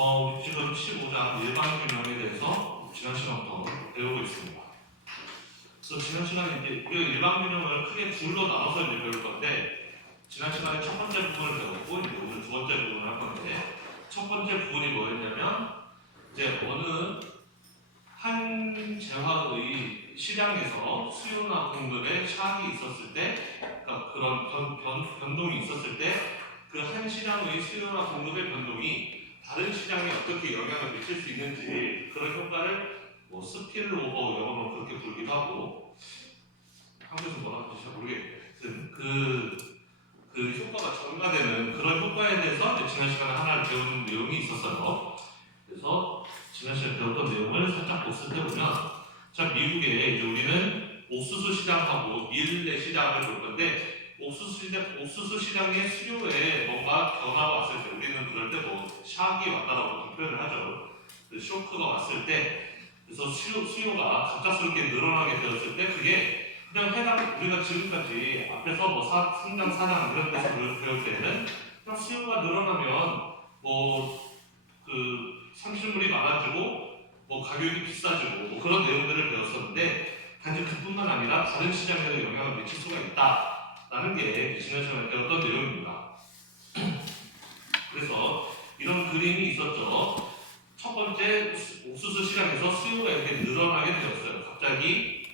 우리 지금 15장 일반균형에 대해서 지난 시간부터 배우고 있습니다. 그래서 지난 시간에 이제 우리가 일반균형을 크게 둘로 나눠서 이제 배울 건데, 지난 시간에 첫 번째 부분을 배웠고, 이제 오늘 두 번째 부분을 할 건데, 첫 번째 부분이 뭐였냐면, 이제 어느 한 재화의 시장에서 수요나 공급에 차익이 있었을 때, 그러니까 그런 변동이 있었을 때, 그 한 시장의 수요나 공급의 변동이 다른 시장에 어떻게 영향을 미칠 수 있는지, 그런 효과를 뭐 스필오버 영어로 그렇게 부르기도 하고, 한국에서 뭐라고 하는지 잘 모르겠는데, 그 효과가 전가되는 그런 효과에 대해서 이제 지난 시간에 하나를 배우는 내용이 있었어요. 그래서 지난 시간에 배웠던 내용을 살짝 복습해보면, 자, 미국에 이제 우리는 옥수수 시장하고 밀레 시장을 볼 건데, 옥수수 시장의 수요에 뭔가 변화가 왔을 때, 우리는 그럴 때 뭐 샥이 왔다라고 표현을 하죠. 쇼크가 왔을 때, 그래서 수요가 갑작스럽게 늘어나게 되었을 때, 그게 그냥 우리가 지금까지 앞에서 뭐 상장, 사장 이런 데서 배울 때는 그냥 수요가 늘어나면 그 상실물이 많아지고 뭐 가격이 비싸지고 뭐 그런 내용들을 배웠었는데, 단지 그뿐만 아니라 다른 시장에 영향을 미칠 수가 있다라는 게 지난 시간에 배웠던 내용입니다. 그래서 이런 그림이 있었죠. 첫 번째, 옥수수 시장에서 수요가 이렇게 늘어나게 되었어요. 갑자기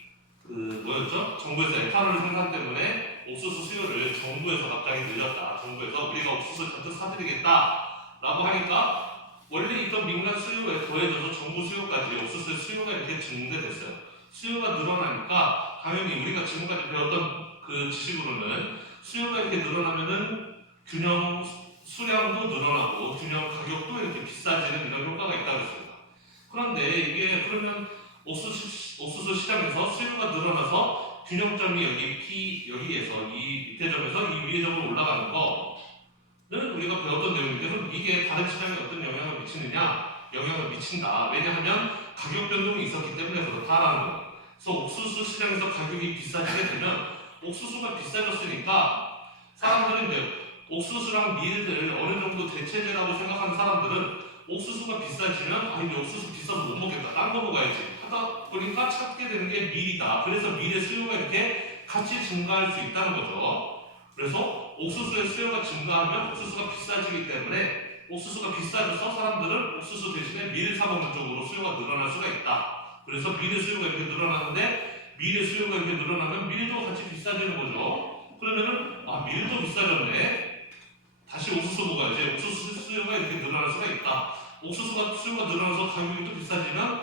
뭐였죠? 정부에서 에탄올 생산 때문에 옥수수 수요를 정부에서 갑자기 늘렸다. 정부에서 우리가 옥수수 잔뜩 사드리겠다라고 하니까 원래 있던 민간 수요에 더해져서 정부 수요까지 옥수수의 수요가 이렇게 증대됐어요. 수요가 늘어나니까 당연히 우리가 지금까지 배웠던 그 지식으로는 수요가 이렇게 늘어나면은 균형 수량도 늘어나고 균형 가격도 이렇게 비싸지는 이런 효과가 있다고 했습니다. 그런데 이게 그러면 옥수수 시장에서 수요가 늘어나서 균형점이 여기에서 이 밑에 점에서 이 위에 점으로 올라가는 거는 우리가 배웠던 내용인데, 그럼 이게 다른 시장에 어떤 영향을 미치느냐? 영향을 미친다. 왜냐하면 가격 변동이 있었기 때문에 그렇다라는 거예요. 그래서 옥수수 시장에서 가격이 비싸지게 되면 옥수수가 비싸졌으니까 사람들은 이제 옥수수랑 밀을 어느 정도 대체제라고 생각하는 사람들은 옥수수가 비싸지면 이제 옥수수 비싸서 못 먹겠다, 딴 거 먹어야지 하다 보니까 찾게 되는 게 밀이다. 그래서 밀의 수요가 이렇게 같이 증가할 수 있다는 거죠. 그래서 옥수수의 수요가 증가하면 옥수수가 비싸지기 때문에 옥수수가 비싸져서 사람들은 옥수수 대신에 밀을 사 먹는 쪽으로 수요가 늘어날 수가 있다. 그래서 밀의 수요가 이렇게 늘어나는데, 밀의 수요가 이렇게 늘어나면 밀도 같이 비싸지는 거죠. 그러면은 밀도 비싸졌네, 다시 옥수수 먹어야지. 옥수수 수요가 이렇게 늘어날 수가 있다. 옥수수가 수요가 늘어나서 가격이 또 비싸지면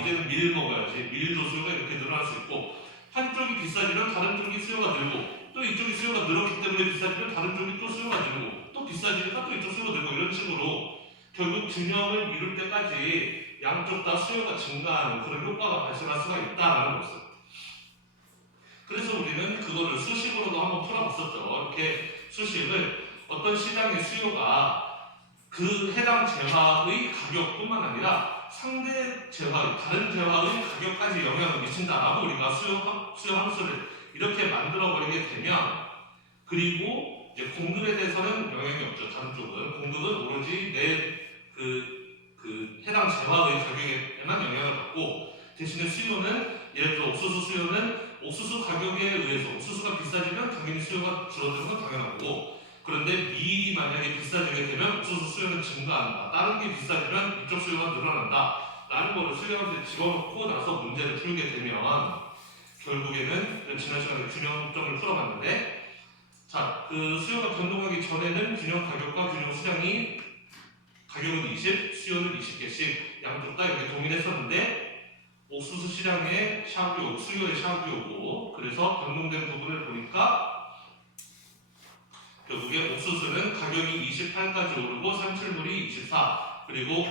이제는 밀 먹어야지. 밀도 수요가 이렇게 늘어날 수 있고, 한쪽이 비싸지면 다른 쪽이 수요가 늘고, 또 이쪽이 수요가 늘었기 때문에 비싸지면 다른 쪽이 또 수요가 늘고, 또 비싸지니까 또 이쪽 수요가 늘고, 이런 식으로 결국 균형을 이룰 때까지 양쪽 다 수요가 증가하는 그런 효과가 발생할 수가 있다라는 것을. 그래서 우리는 그거를 수식으로도 한번 풀어봤었죠. 이렇게 수식을 어떤 시장의 수요가 그 해당 재화의 가격뿐만 아니라 상대 재화, 다른 재화의 가격까지 영향을 미친다라고 우리가 수요 함수를 이렇게 만들어버리게 되면, 그리고 이제 공급에 대해서는 영향이 없죠. 다른 쪽은 공급은 오로지 그 해당 재화의 가격에만 영향을 받고, 대신에 수요는 예를 들어 옥수수 수요는 옥수수 가격에 의해서 옥수수가 비싸지면 당연히 수요가 줄어드는 건 당연하고, 그런데 밀이 만약에 비싸지게 되면 옥수수 수요는 증가한다. 다른 게 비싸지면 이쪽 수요가 늘어난다. 라는 거를 수요한테 집어넣고 나서 문제를 풀게 되면, 결국에는 지난 시간에 균형점을 풀어봤는데, 자, 그 수요가 변동하기 전에는 균형 가격과 균형 수량이 가격은 20, 수요는 20개씩 양쪽 다 이렇게 동일했었는데, 옥수수 시장의 수요의 샥이 오고, 그래서 변동된 부분을 보니까 결국에 옥수수는 가격이 28까지 오르고 산출물이 24, 그리고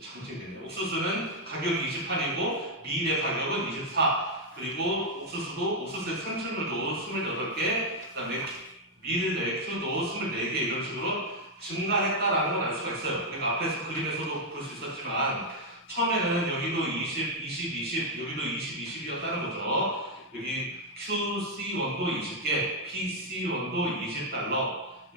잠시만요. 옥수수는 가격이 28이고 밀의 가격은 24, 그리고 옥수수의 산출물도 28개, 그 다음에 밀 액수도 24개, 이런 식으로 증가했다라는 걸 알 수가 있어요. 그러니까 앞에서 그림에서도 볼 수 있었지만, 처음에는 여기도 20, 20, 20, 여기도 20, 20이었다는 거죠. 여기 QC 원도 20개, PC 원도 $20,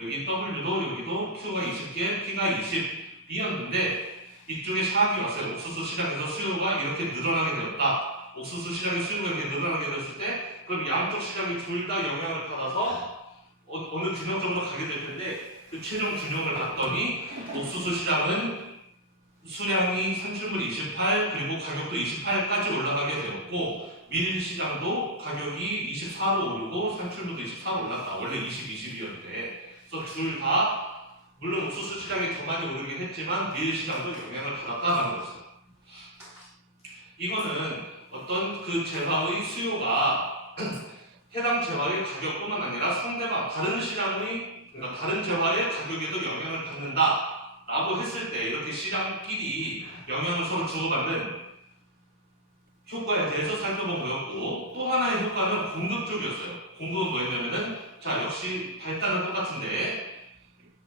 여기 W도 여기도 Q가 20개, P가 20B였는데 이쪽에 샥이 왔어요. 옥수수 시장에서 수요가 이렇게 늘어나게 되었다. 옥수수 시장의 수요가 이렇게 늘어나게 되었을 때 그럼 양쪽 시장이 둘 다 영향을 받아서 어느 균형 쪽으로 가게 될 텐데 그 최종 균형을 봤더니 옥수수 시장은 수량이 산출물 28 그리고 가격도 28까지 올라가게 되었고 밀 시장도 가격이 24로 오르고 산출물도 24로 올랐다. 원래 20이었는데 그래서 둘 다 물론 옥수수 시장이 더 많이 오르긴 했지만 밀 시장도 영향을 받았다는 거였어요. 이거는 어떤 그 재화의 수요가 해당 재화의 가격뿐만 아니라 상대방 다른 시장의 그러니까 다른 재화의 가격에도 영향을 받는다라고 했을 때 이렇게 시장끼리 영향을 서로 주고받는 효과에 대해서 살펴본 거였고 또 하나의 효과는 공급 쪽이었어요. 공급은 뭐였냐면은 자 역시 발단은 똑같은데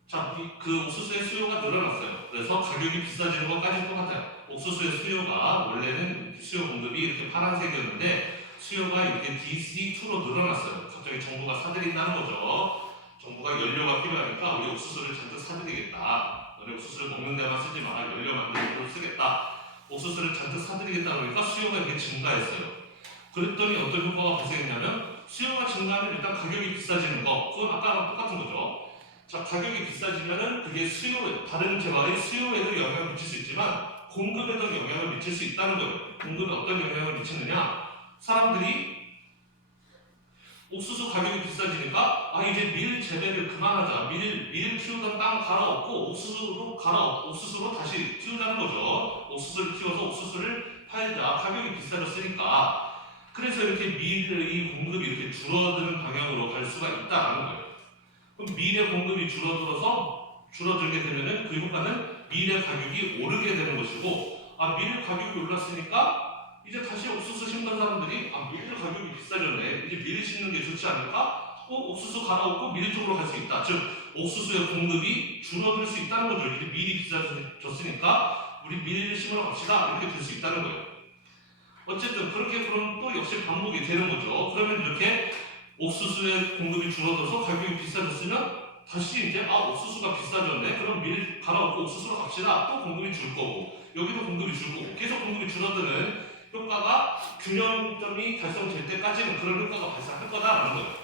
자 그 옥수수의 수요가 늘어났어요. 그래서 가격이 비싸지는 것까지 똑같아요. 옥수수의 수요가 원래는 수요 공급이 이렇게 파란색이었는데 수요가 이렇게 DC2로 늘어났어요. 갑자기 정부가 사들인다는 거죠. 정부가 연료가 필요하니까 우리 옥수수를 잔뜩 사들이겠다. 너네 옥수수를 먹는 데만 쓰지 마라. 연료 만드는 데로 쓰겠다. 옥수수를 잔뜩 사들이겠다 그러니까 수요가 이렇게 증가했어요. 그랬더니 어떤 효과가 발생했냐면 수요가 증가하면 일단 가격이 비싸지는 거 그건 아까랑 똑같은 거죠. 자 가격이 비싸지면은 그게 수요 다른 재화의 수요에도 영향을 미칠 수 있지만 공급에도 영향을 미칠 수 있다는 거예요. 공급에 어떤 영향을 미치느냐 사람들이 옥수수 가격이 비싸지니까 아 이제 밀 재배를 그만하자 밀 키우던 땅 갈아엎고 옥수수로 다시 키우자는 거죠. 옥수수를 키워서 옥수수를 팔자 가격이 비싸졌으니까 그래서 이렇게 밀의 공급이 이렇게 줄어드는 방향으로 갈 수가 있다라는 거예요. 그럼 밀의 공급이 줄어들게 되면은 그 효과는 밀의 가격이 오르게 되는 것이고 아 밀 가격이 올랐으니까 이제 다시 옥수수 심는 사람들이 아 밀 가격이 비싸졌네 이제 밀 심는 게 좋지 않을까? 옥수수 갈아엎고 밀 쪽으로 갈 수 있다. 즉 옥수수의 공급이 줄어들 수 있다는 거죠. 이제 밀이 비싸졌으니까 우리 밀 심으러 갑시다 이렇게 될 수 있다는 거예요. 어쨌든 그렇게 그럼 또 역시 반복이 되는 거죠. 그러면 이렇게 옥수수의 공급이 줄어들어서 가격이 비싸졌으면 다시 이제 옥수수가 비싸졌네 그럼 밀 갈아엎고 옥수수로 갑시다 또 공급이 줄 거고 여기도 공급이 줄 거고 계속 공급이 줄어드는 효과가 균형점이 달성될 때까지는 그런 효과가 발생할 거다라는 거예요.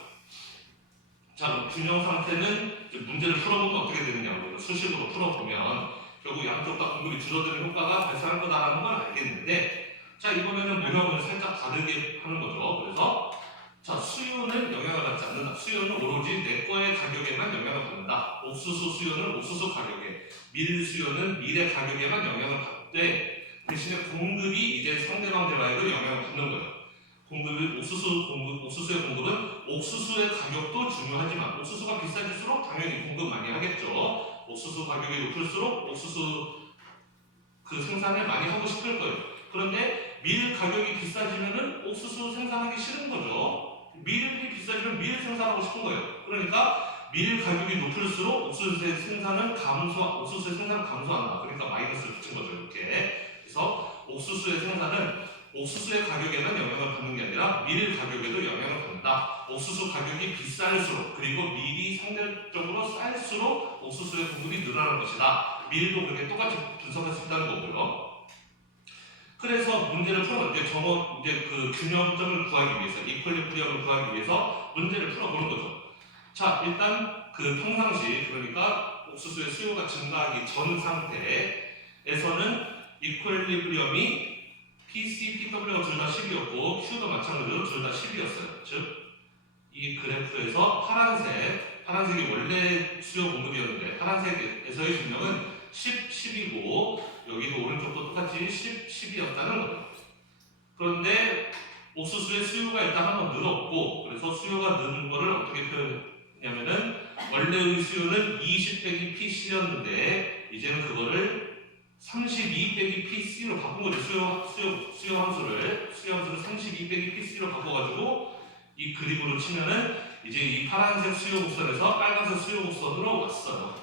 자 그럼 균형 상태는 문제를 풀어보면 어떻게 되느냐고 수식으로 풀어보면 결국 양쪽 다 공급이 줄어드는 효과가 발생할 거다라는 걸 알겠는데 자 이번에는 모형을 살짝 다르게 하는 거죠. 그래서 자 수요는 영향을 받지 않는다. 수요는 오로지 내 거의 가격에만 영향을 받는다. 옥수수 수요는 옥수수 가격에, 밀 수요는 밀의 가격에만 영향을 받되 대신에 공급이 이제 상대방 재화에도 영향을 받는 거예요. 옥수수의 공급은 옥수수의 가격도 중요하지만 옥수수가 비싸질수록 당연히 공급 많이 하겠죠. 옥수수 가격이 높을수록 옥수수 그 생산을 많이 하고 싶을 거예요. 그런데 밀 가격이 비싸지면은 옥수수 생산하기 싫은 거죠. 밀이 비싸지면 밀 생산하고 싶은 거예요. 그러니까 밀 가격이 높을수록 옥수수의 생산은 감소한다. 그러니까 마이너스를 붙인 거죠. 이렇게. 그래서 옥수수의 생산은 옥수수의 가격에만 영향을 받는 게 아니라 밀 가격에도 영향을 받는다. 옥수수 가격이 비쌀수록 그리고 밀이 상대적으로 쌀수록 옥수수의 공급이 늘어나는 것이다. 밀도 그렇게 똑같이 분석할 수 있다는 거고요. 그래서 문제를 풀어볼 때 이제 그 균형점을 구하기 위해서 이퀄리브리엄을 구하기 위해서 문제를 풀어보는 거죠. 자 일단 그 평상시 그러니까 옥수수의 수요가 증가하기 전 상태에서는 이퀄리브리엄이 PC, PW가 둘 다 10이었고 Q도 마찬가지로 둘 다 10이었어요. 즉 이 그래프에서 파란색이 원래 수요 공급이었는데 파란색에서의 증명은 10, 10이고 여기도 오른쪽도 똑같이 10, 10이었다는 거예요. 그런데 옥수수의 수요가 일단 한번 늘었고 그래서 수요가 느는 거를 어떻게 표현했냐면은 원래의 수요는 20 빼기 PC였는데 이제는 그거를 32 빼기 PC로 바꾼 거죠. 수요 함수를 32 빼기 PC로 바꿔가지고 이 그림으로 치면은 이제 이 파란색 수요 곡선에서 빨간색 수요 곡선으로 왔어요.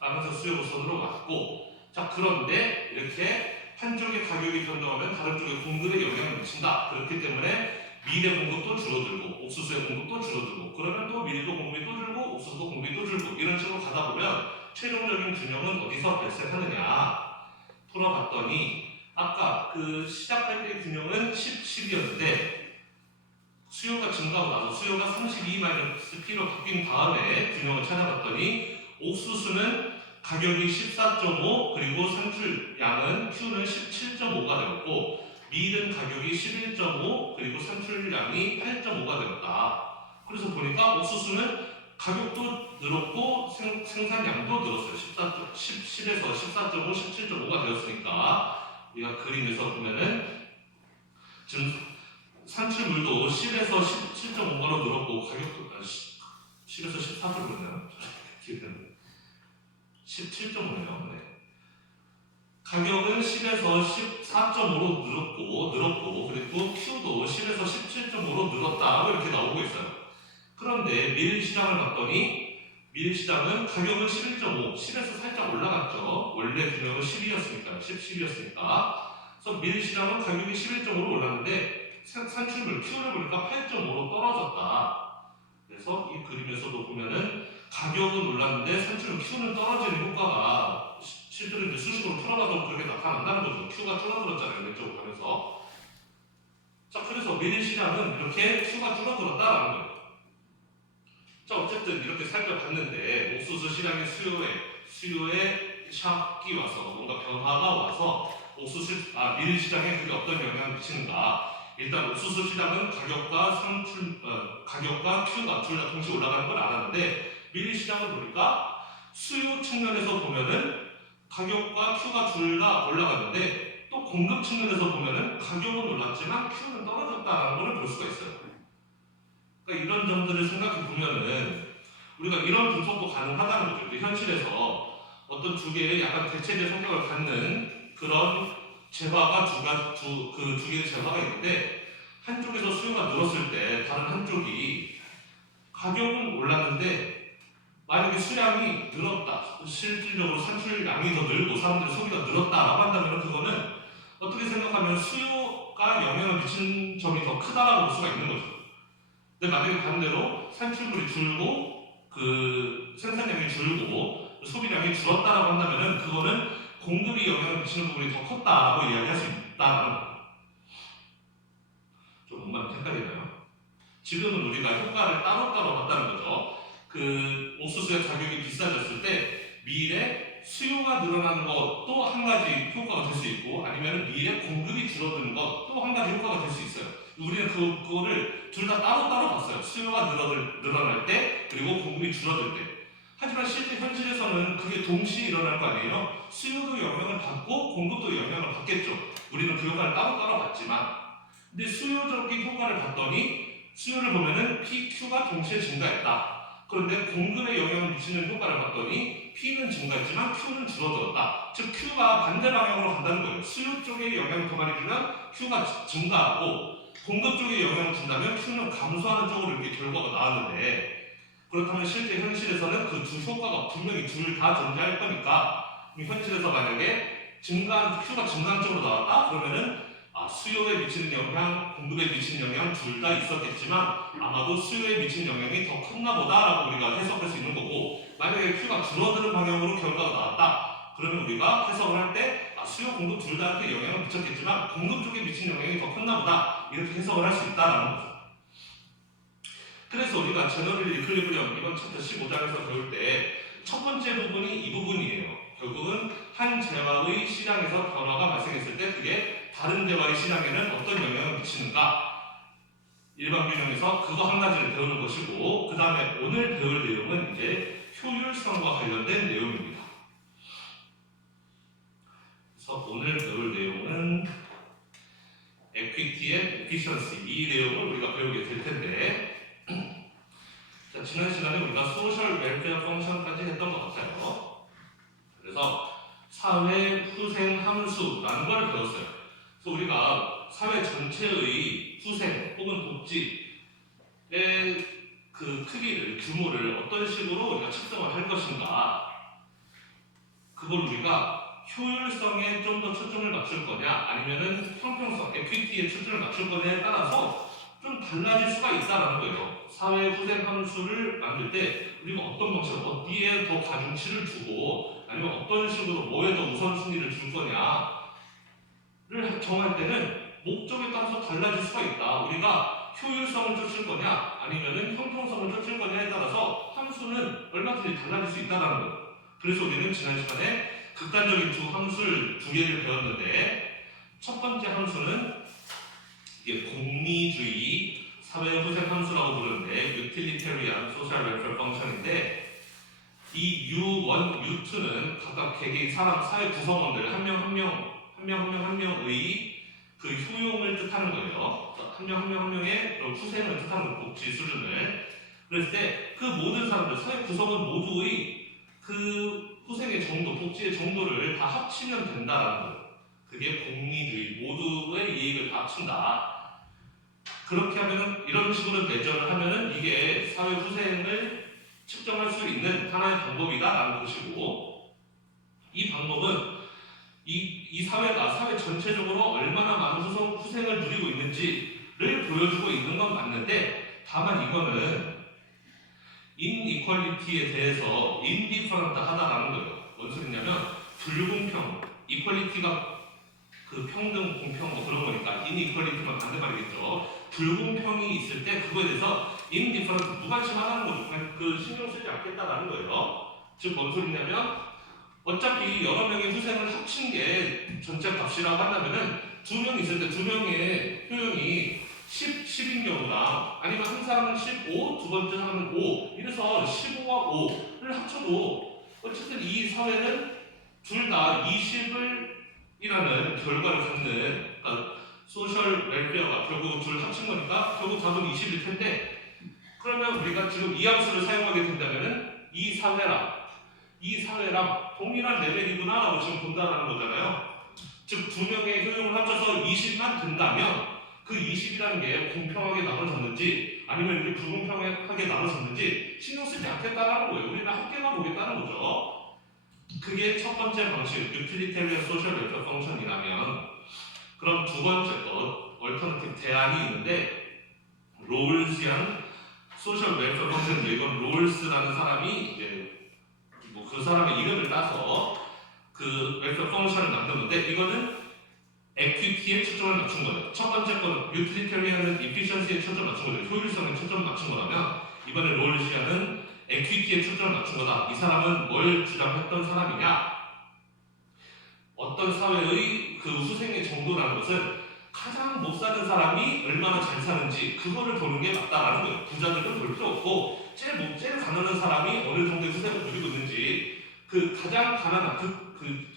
빨간색 수요 곡선으로 왔고 자 그런데 이렇게 한쪽의 가격이 변동하면 다른 쪽의 공급에 영향을 미친다. 그렇기 때문에 밀의 공급도 줄어들고 옥수수의 공급도 줄어들고 그러면 또 밀도 공급이 또 줄고 옥수수도 공급이 또 줄고 이런 식으로 가다 보면 최종적인 균형은 어디서 발생하느냐 풀어봤더니 아까 그 시작할 때 균형은 10, 10이었는데 수요가 증가하고 나서 수요가 32-P로 바뀐 다음에 균형을 찾아봤더니 옥수수는 가격이 14.5 그리고 산출량은 Q는 17.5가 되었고 밀은 가격이 11.5 그리고 산출량이 8.5가 되었다. 그래서 보니까 옥수수는 가격도 늘었고 생산량도 늘었어요. 10에서 14.5, 17.5가 되었으니까 우리가 그림에서 보면은 지금 산출물도 10에서 17.5로 늘었고 가격도 10에서 14.5였나요? 17.5네요. 네. 가격은 10에서 14.5로 늘었고 그리고 Q도 10에서 17.5로 늘었다라고 이렇게 나오고 있어요. 그런데 밀 시장을 봤더니 밀 시장은 가격은 11.5, 10에서 살짝 올라갔죠. 원래 균형은 10이었으니까, 10이었으니까. 그래서 밀 시장은 가격이 11.5로 올랐는데 산출물 Q를 보니까 8.5로 떨어졌다. 그래서 이 그림에서도 보면은 가격은 올랐는데 산출물 Q는 떨어지는 효과가 실제로 이제 수식으로 풀어봐도 그렇게 나타난다는 거죠. Q가 줄어들었잖아요. 왼쪽으로 가면서. 자, 그래서 밀 시장은 이렇게 Q가 줄어들었다라는 거예요. 자, 어쨌든 이렇게 살펴봤는데 옥수수 시장의 수요에 샥이 와서 뭔가 변화가 와서 밀 시장에 그게 어떤 영향을 미치는가? 일단 옥수수 시장은 가격과 Q가 둘 다 동시에 올라가는 걸 알았는데 밀 시장을 보니까 수요 측면에서 보면은 가격과 Q가 둘 다 올라갔는데 또 공급 측면에서 보면은 가격은 올랐지만 Q는 떨어졌다는 걸 볼 수가 있어요. 그러니까 이런 점들을 생각해 보면은 우리가 이런 분석도 가능하다는 거죠. 현실에서 어떤 두 개의 약간 대체적 성격을 갖는 그런 재화가 두 개의 재화가 있는데 한쪽에서 수요가 늘었을 때 다른 한쪽이 가격은 올랐는데 만약에 수량이 늘었다, 실질적으로 산출량이 더 늘고 사람들의 소비가 늘었다라고 한다면 그거는 어떻게 생각하면 수요가 영향을 미치는 점이 더 크다라고 볼 수가 있는 거죠. 근데 만약에 반대로 산출물이 줄고 생산량이 줄고 소비량이 줄었다라고 한다면은 그거는 공급이 영향을 미치는 부분이 더 컸다라고 이야기할 수 있다는 거예요. 좀 뭔가 헷갈리나요? 지금은 우리가 효과를 따로따로 봤다는 거죠. 옥수수의 가격이 비싸졌을 때 밀의 수요가 늘어나는 것도 한 가지 효과가 될 수 있고 아니면 밀의 공급이 줄어드는 것도 한 가지 효과가 될 수 있어요. 우리는 그거를 둘 다 따로따로 봤어요. 수요가 늘어날 때 그리고 공급이 줄어들 때. 하지만 실제 현실에서는 그게 동시에 일어날 거 아니에요. 수요도 영향을 받고 공급도 영향을 받겠죠. 우리는 그 효과를 따로따로 봤지만 근데 수요적인 효과를 봤더니 수요를 보면은 PQ가 동시에 증가했다. 그런데 공급에 영향을 미치는 효과를 봤더니 P는 증가했지만 Q는 줄어들었다. 즉 Q가 반대 방향으로 간다는 거예요. 수요 쪽에 영향을 더 많이 주면 Q가 증가하고 공급 쪽에 영향을 준다면 Q는 감소하는 쪽으로 이렇게 결과가 나왔는데 그렇다면 실제 현실에서는 그 두 효과가 분명히 둘 다 존재할 거니까 현실에서 만약에 Q가 증가한 쪽으로 나왔다? 그러면은 수요에 미치는 영향, 공급에 미치는 영향 둘 다 있었겠지만 아마도 수요에 미치는 영향이 더 컸나 보다라고 우리가 해석할 수 있는 거고 만약에 Q가 줄어드는 방향으로 결과가 나왔다 그러면 우리가 해석을 할 때 수요, 공급 둘 다한테 영향을 미쳤겠지만 공급 쪽에 미치는 영향이 더 컸나 보다 이렇게 해석을 할 수 있다라는 거죠. 그래서 우리가 제너럴 이퀄리브리엄 이번 챕터 15장에서 배울 때 첫 번째 부분이 이 부분이에요. 결국은 한 재화의 시장에서 변화가 발생했을 때 그게 다른 재화의 시장에는 어떤 영향을 미치는가 일반 균형에서 그거 한 가지를 배우는 것이고 그 다음에 오늘 배울 내용은 이제 효율성과 관련된 내용입니다. 그래서 오늘 배울 내용은 equity의 efficiency 이 내용을 우리가 배우게 될 텐데 자, 지난 시간에 우리가 소셜 웰페어 펑션까지 했던 것 같아요. 그래서 사회 후생 함수라는 걸 배웠어요. 그래서 우리가 사회 전체의 후생 혹은 복지의 그 크기를, 규모를 어떤 식으로 우리가 측정을 할 것인가 그걸 우리가 효율성에 좀 더 초점을 맞출 거냐 아니면은 형평성, 에퀴티에 초점을 맞출 거냐에 따라서 좀 달라질 수가 있다라는 거예요. 사회 후생 함수를 만들 때 우리가 어떤 방식, 어디에 더 가중치를 두고 아니면 어떤 식으로 뭐에 더 우선순위를 줄 거냐를 정할 때는 목적에 따라서 달라질 수가 있다. 우리가 효율성을 쫓을 거냐 아니면은 형평성을 쫓을 거냐에 따라서 함수는 얼마든지 달라질 수 있다는 거예요. 그래서 우리는 지난 시간에 극단적인 함수를 두 개를 배웠는데 첫 번째 함수는 이게 공리주의 사회 후생 함수라고 부르는데 utilitarian social welfare function인데 이 U1, U2는 각각 개개인 사회 구성원들 한 명 한 명의 그 효용을 뜻하는 거예요. 한 명 한 명의 후생을 뜻하는 거예요. 복지 수준을. 그랬을 때 그 모든 사람들, 사회 구성원 모두의 그 후생의 정도, 복지의 정도를 다 합치면 된다라는 거예요. 그게 공리주의, 모두의 이익을 다 합친다. 그렇게 하면은 이런 식으로 매저를 하면은 이게 사회 후생을 측정할 수 있는 하나의 방법이다라는 것이고, 이 방법은 이 사회가 사회 전체적으로 얼마나 많은 후생을 누리고 있는지를 보여주고 있는 건 맞는데, 다만 이거는 인이퀄리티에 대해서 인디퍼런트하다라는 거예요. 뭔 소리냐면 불공평, 이퀄리티가 그 평등, 공평 뭐 그런 거니까 인이퀄리티만 반대말이겠죠. 불공평이 있을 때 그거에 대해서 인디퍼런트 무관심하다는 거죠. 그냥 그 신경 쓰지 않겠다라는 거예요. 즉 뭔 소리냐면 어차피 여러 명의 후생을 합친 게 전체 값이라고 한다면은 두 명 있을 때 두 명의 효용이 10인 경우나 아니면 한 사람은 15, 두 번째 사람은 5 이래서 15와 5를 합쳐도 어쨌든 이 사회는 둘 다 20을 이라는 결과를 갖는 그러니까 소셜 웰페어가 결국 둘 합친 거니까 결국 답은 20일 텐데 그러면 우리가 지금 이 함수를 사용하게 된다면은 이 사회랑 동일한 레벨이구나 라고 지금 본다는 거잖아요. 즉 두 명의 효용을 합쳐서 20만 된다면 그 20이라는 게 공평하게 나눠졌는지 아니면 이게 불공평하게 나눠졌는지 신경 쓰지 않겠다라는 거예요. 우리는 합계만 보겠다는 거죠. 그게 첫 번째 방식, utilitarian social welfare function이라면, 그럼 두 번째 것, alternative 대안이 있는데, 롤스형 social welfare function인데, 이건 롤스라는 사람이 이제 뭐 그 사람의 이름을 따서 그 welfare function을 만드는데, 이거는 equity에 초점을 맞춘 거예요. 첫 번째 건 utilitarian은 efficiency에 초점을 맞춘 거예요. 효율성에 초점을 맞춘 거라면, 이번에 롤스형은 에퀴티에 초점을 맞춘 거다. 이 사람은 뭘 주장했던 사람이냐? 어떤 사회의 그 후생의 정도라는 것은 가장 못 사는 사람이 얼마나 잘 사는지 그거를 보는 게 맞다라는 거예요. 부자들은 볼 필요 없고 제일 가난한 사람이 어느 정도의 후생을 누리고 있는지 그 가장 가난한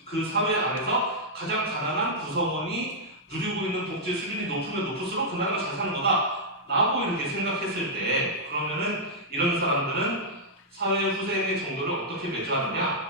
그 사회 안에서 가장 가난한 구성원이 누리고 있는 복지 수준이 높으면 높을수록 그 나라가 잘 사는 거다 라고 이렇게 생각했을 때 그러면은 이런 사람들은 사회 후생의 정도를 어떻게 매주하느냐?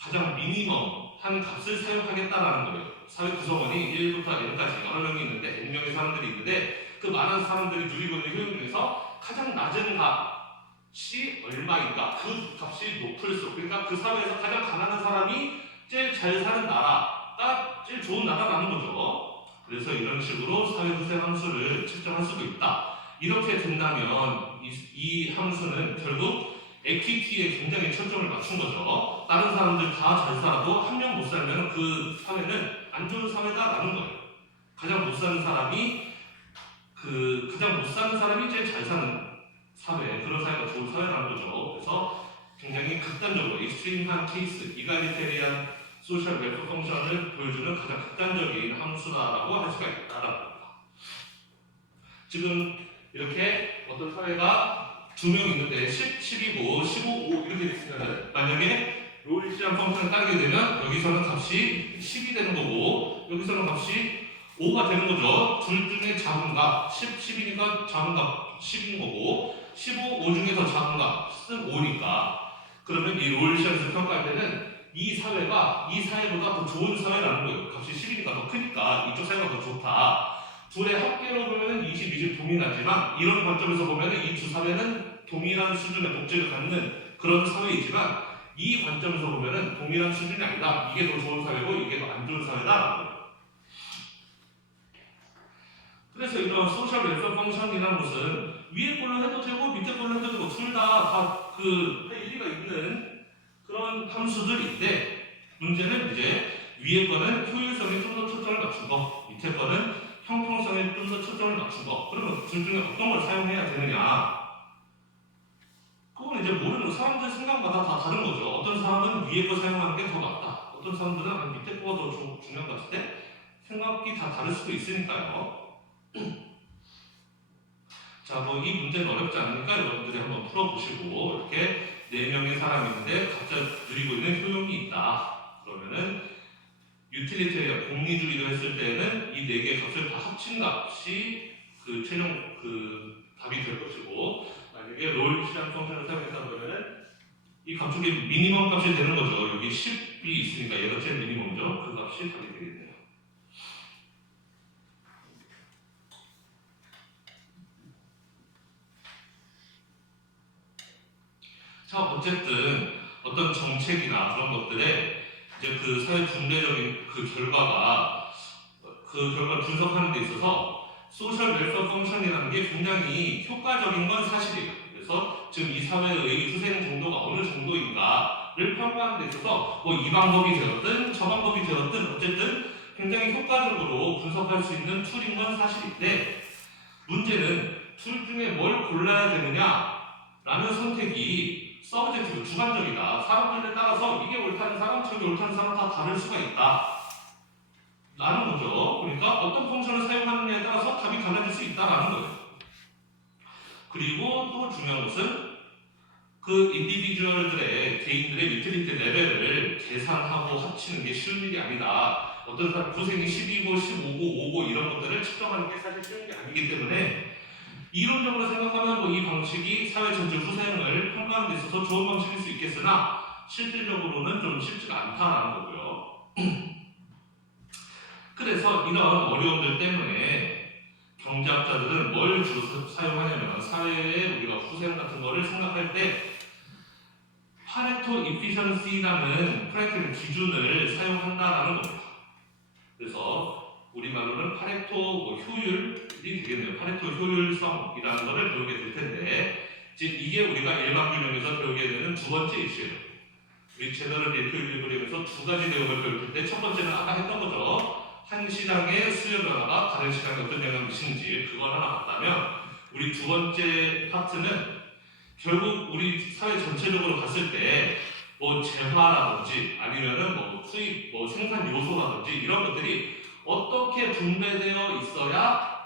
가장 미니멈 한 값을 사용하겠다라는 거예요. 사회 구성원이 1부터 n까지 여러 명이 있는데 n명의 사람들이 있는데 그 많은 사람들이 누리고 있는 효용 중에서 가장 낮은 값이 얼마인가? 그 값이 높을수록 그러니까 그 사회에서 가장 가난한 사람이 제일 잘 사는 나라가 제일 좋은 나라라는 거죠. 그래서 이런 식으로 사회 후생 함수를 측정할 수도 있다. 이렇게 된다면 이 함수는 결국 에퀴티에 굉장히 초점을 맞춘 거죠. 다른 사람들 다 잘 살아도 한 명 못 살면 그 사회는 안 좋은 사회다라는 거예요. 가장 못 사는 사람이 제일 잘 사는 사회, 그런 사회가 좋은 사회라는 거죠. 그래서 굉장히 극단적으로 익스트림한 케이스, 이갈리테리안 소셜 웰페어 펑션을 보여주는 가장 극단적인 함수다라고 할 수가 있다라는 겁니다. 지금 이렇게 어떤 사회가 두 명 있는데 10, 10이고 15, 5 이렇게 있으면 만약에 롤시안 펑션을 따르게 되면 여기서는 값이 10이 되는 거고 여기서는 값이 5가 되는 거죠. 둘 중에 작은 값 10, 10이니까 작은 값 10인 거고 15, 5 중에 더 작은 값은 5니까 그러면 이 롤시안에서 평가할 때는 이 사회가 이 사회보다 더 좋은 사회라는 거예요. 값이 10이니까 더 크니까 이쪽 사회가 더 좋다. 둘의 합계로 보면 20, 20 동일하지만 이런 관점에서 보면 이 두 사회는 동일한 수준의 복지를 갖는 그런 사회이지만 이 관점에서 보면 동일한 수준이 아니다. 이게 더 좋은 사회고 이게 더 안 좋은 사회다라는 거예요. 그래서 이런 소셜 웰페어 펑션이라는 것은 위에 걸로 해도 되고 밑에 걸로 해도 되고 둘 다 그 일리가 있는 그런 함수들인데, 문제는 이제 위에 거는 효율성에 좀 더 초점을 맞춘 거, 밑에 거는 형평성에 좀 더 초점을 맞춘 거. 그러면 둘 중에 어떤 걸 사용해야 되느냐? 그건 이제 모르는, 사람들 생각마다 다 다른 거죠. 어떤 사람은 위에 거 사용하는 게 더 맞다. 어떤 사람들은 밑에 거가 더 중요한 것 같을 때 생각이 다 다를 수도 있으니까요. 자, 뭐 이 문제는 어렵지 않으니까 여러분들이 한번 풀어보시고, 이렇게 4명의 사람이 있는데 각자 누리고 있는 효용이 있다. 그러면은 유틸리티리안 공리주의로 했을 때는 이 4개의 값을 다 합친 값이 그 최종 그 답이 될 것이고, 만약에 롤 시장 펑션을 사용했다 그러면은 이 값 중에 미니멈 값이 되는 거죠. 여기 10이 있으니까 얘가 제일 미니멈이죠. 그 값이 답이 되겠네요. 자, 어쨌든 어떤 정책이나 그런 것들에 이제 그 사회 분배적인 그 결과가, 그 결과를 분석하는 데 있어서 소셜 웰페어 펑션이라는 게 굉장히 효과적인 건 사실이에요. 그래서 지금 이 사회의 후생 정도가 어느 정도인가를 평가하는 데 있어서 뭐 이 방법이 되었든 저 방법이 되었든 어쨌든 굉장히 효과적으로 분석할 수 있는 툴인 건 사실인데, 문제는 둘 중에 뭘 골라야 되느냐라는 선택이 서브젝티브, 주관적이다. 사람들에 따라서 이게 옳다는 사람, 저게 옳다는 사람 다 다를 수가 있다. 라는 거죠. 그러니까 어떤 펑션을 사용하느냐에 따라서 답이 달라질 수 있다라는 거예요. 그리고 또 중요한 것은 그 인디비주얼들의, 개인들의 유틸리티 레벨을 계산하고 합치는 게 쉬운 일이 아니다. 어떤 사람 구생이 10이고 15고 5고 이런 것들을 측정하는 게 사실 쉬운 게 아니기 때문에 이론적으로 생각하면 뭐 이 방식이 사회 전체 후생을 평가하는 데 있어서 좋은 방식일 수 있겠으나 실질적으로는 좀 쉽지가 않다라는 거고요. 그래서 이런 어려움들 때문에 경제학자들은 뭘 주로 사용하냐면, 사회에 우리가 후생 같은 거를 생각할 때 파레토 이피션시라는 크라이테리아 기준을 사용한다라는 겁니다. 그래서 우리말로는 파레토 뭐 효율이 되겠네요. 파레토 효율성이라는 것을 배우게 될 텐데, 즉 이게 우리가 일반 균형에서 배우게 되는 두 번째 이슈예요. 우리 제너럴 이퀄리브리엄에서 두 가지 내용을 배울 때 첫 번째는 아까 했던 거죠. 한 시장의 수요 변화가 다른 시장에 어떤 영향을 미치는지 그걸 하나 봤다면, 우리 두 번째 파트는 결국 우리 사회 전체적으로 봤을 때 뭐 재화라든지 아니면은 뭐 수입, 뭐 생산 요소라든지 이런 것들이 어떻게 분배되어 있어야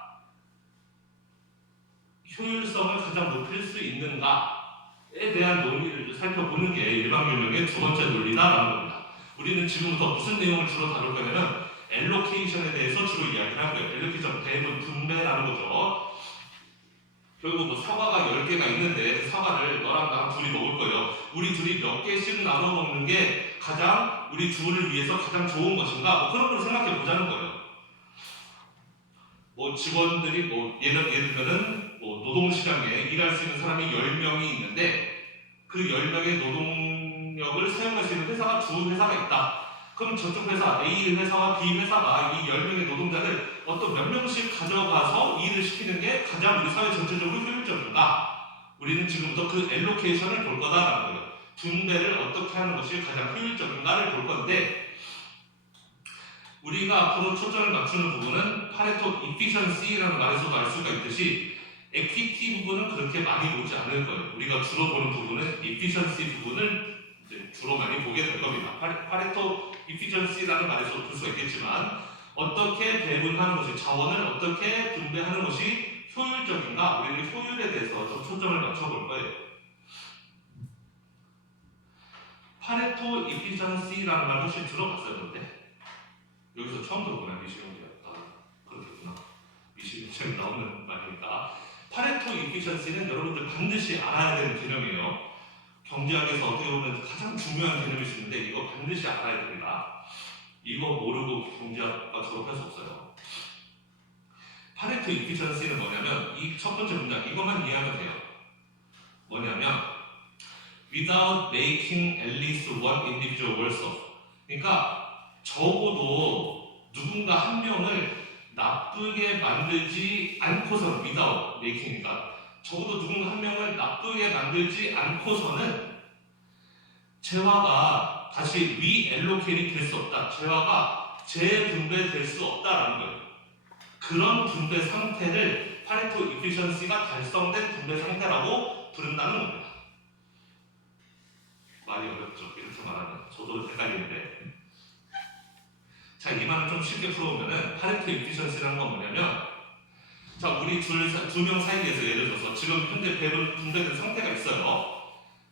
효율성을 가장 높일 수 있는가에 대한 논의를 살펴보는 게 일반균형의 두 번째 논리다라는 겁니다. 우리는 지금부터 무슨 내용을 주로 다룰 거냐면 엘로케이션에 대해서 주로 이야기를 할 거예요. 엘로케이션, 배분, 분배라는 거죠. 결국 뭐 사과가 10개가 있는데 그 사과를 너랑 나랑 둘이 먹을 거예요. 우리 둘이 몇 개씩 나눠 먹는 게 가장 우리 둘을 위해서 가장 좋은 것인가? 뭐 그런 걸 생각해 보자는 거예요. 뭐 직원들이 뭐 예를 들면은 뭐 노동시장에 일할 수 있는 사람이 10명이 있는데 그 10명의 노동력을 사용할 수 있는 회사가 두 회사가 있다. 그럼 저쪽 회사 A 회사와 B 회사가 이 10명의 노동자를 어떤 몇 명씩 가져가서 일을 시키는 게 가장 우리 사회 전체적으로 효율적인가? 우리는 지금부터 그 엘로케이션을 볼 거다라는 거예요. 분배를 어떻게 하는 것이 가장 효율적인가를 볼 건데, 우리가 앞으로 초점을 맞추는 부분은 파레토 이피션시라는 말에서도 알 수가 있듯이 에퀴티 부분은 그렇게 많이 보지 않을 거예요. 우리가 주로 보는 부분은 이피션시 부분을 이제 주로 많이 보게 될 겁니다. 파레토 이피션시라는 말에서 볼 수가 있겠지만, 어떻게 배분하는 것이, 자원을 어떻게 분배하는 것이 효율적인가, 우리는 효율에 대해서 좀 초점을 맞춰볼 거예요. 파레토 이피션시라는 말 혹시 들어봤어요? 근데 여기서 처음 들어보나? 미시경제가 그렇겠구나. 미시경제가 나오는 말이니까. 파레토 이피션시는 여러분들 반드시 알아야 되는 개념이에요. 경제학에서 어떻게 보면 가장 중요한 개념일 수 있는데 이거 반드시 알아야 됩니다. 이거 모르고 경제학과 졸업할 수 없어요. 파레토 이피션시는 뭐냐면, 이 첫 번째 문장 이것만 이해하면 돼요. 뭐냐면 without making at least one individual worse off. 그러니까 적어도 누군가 한 명을 나쁘게 만들지 않고서는 without making이니까 적어도 누군가 한 명을 나쁘게 만들지 않고서는 재화가 다시 reallocate 될 수 없다. 재화가 재분배될 수 없다라는 거예요. 그런 분배 상태를 파레토 이피션시가 달성된 분배 상태라고 부른다는 겁니다. 말이 어렵죠. 이렇게 말하면 저도 헷갈리는데. 자, 이 말을 좀 쉽게 풀어보면은 파레토 이피션시라는 건 뭐냐면, 자, 우리 두 명 사이에서 예를 들어서 지금 현재 배분 분배된 상태가 있어요.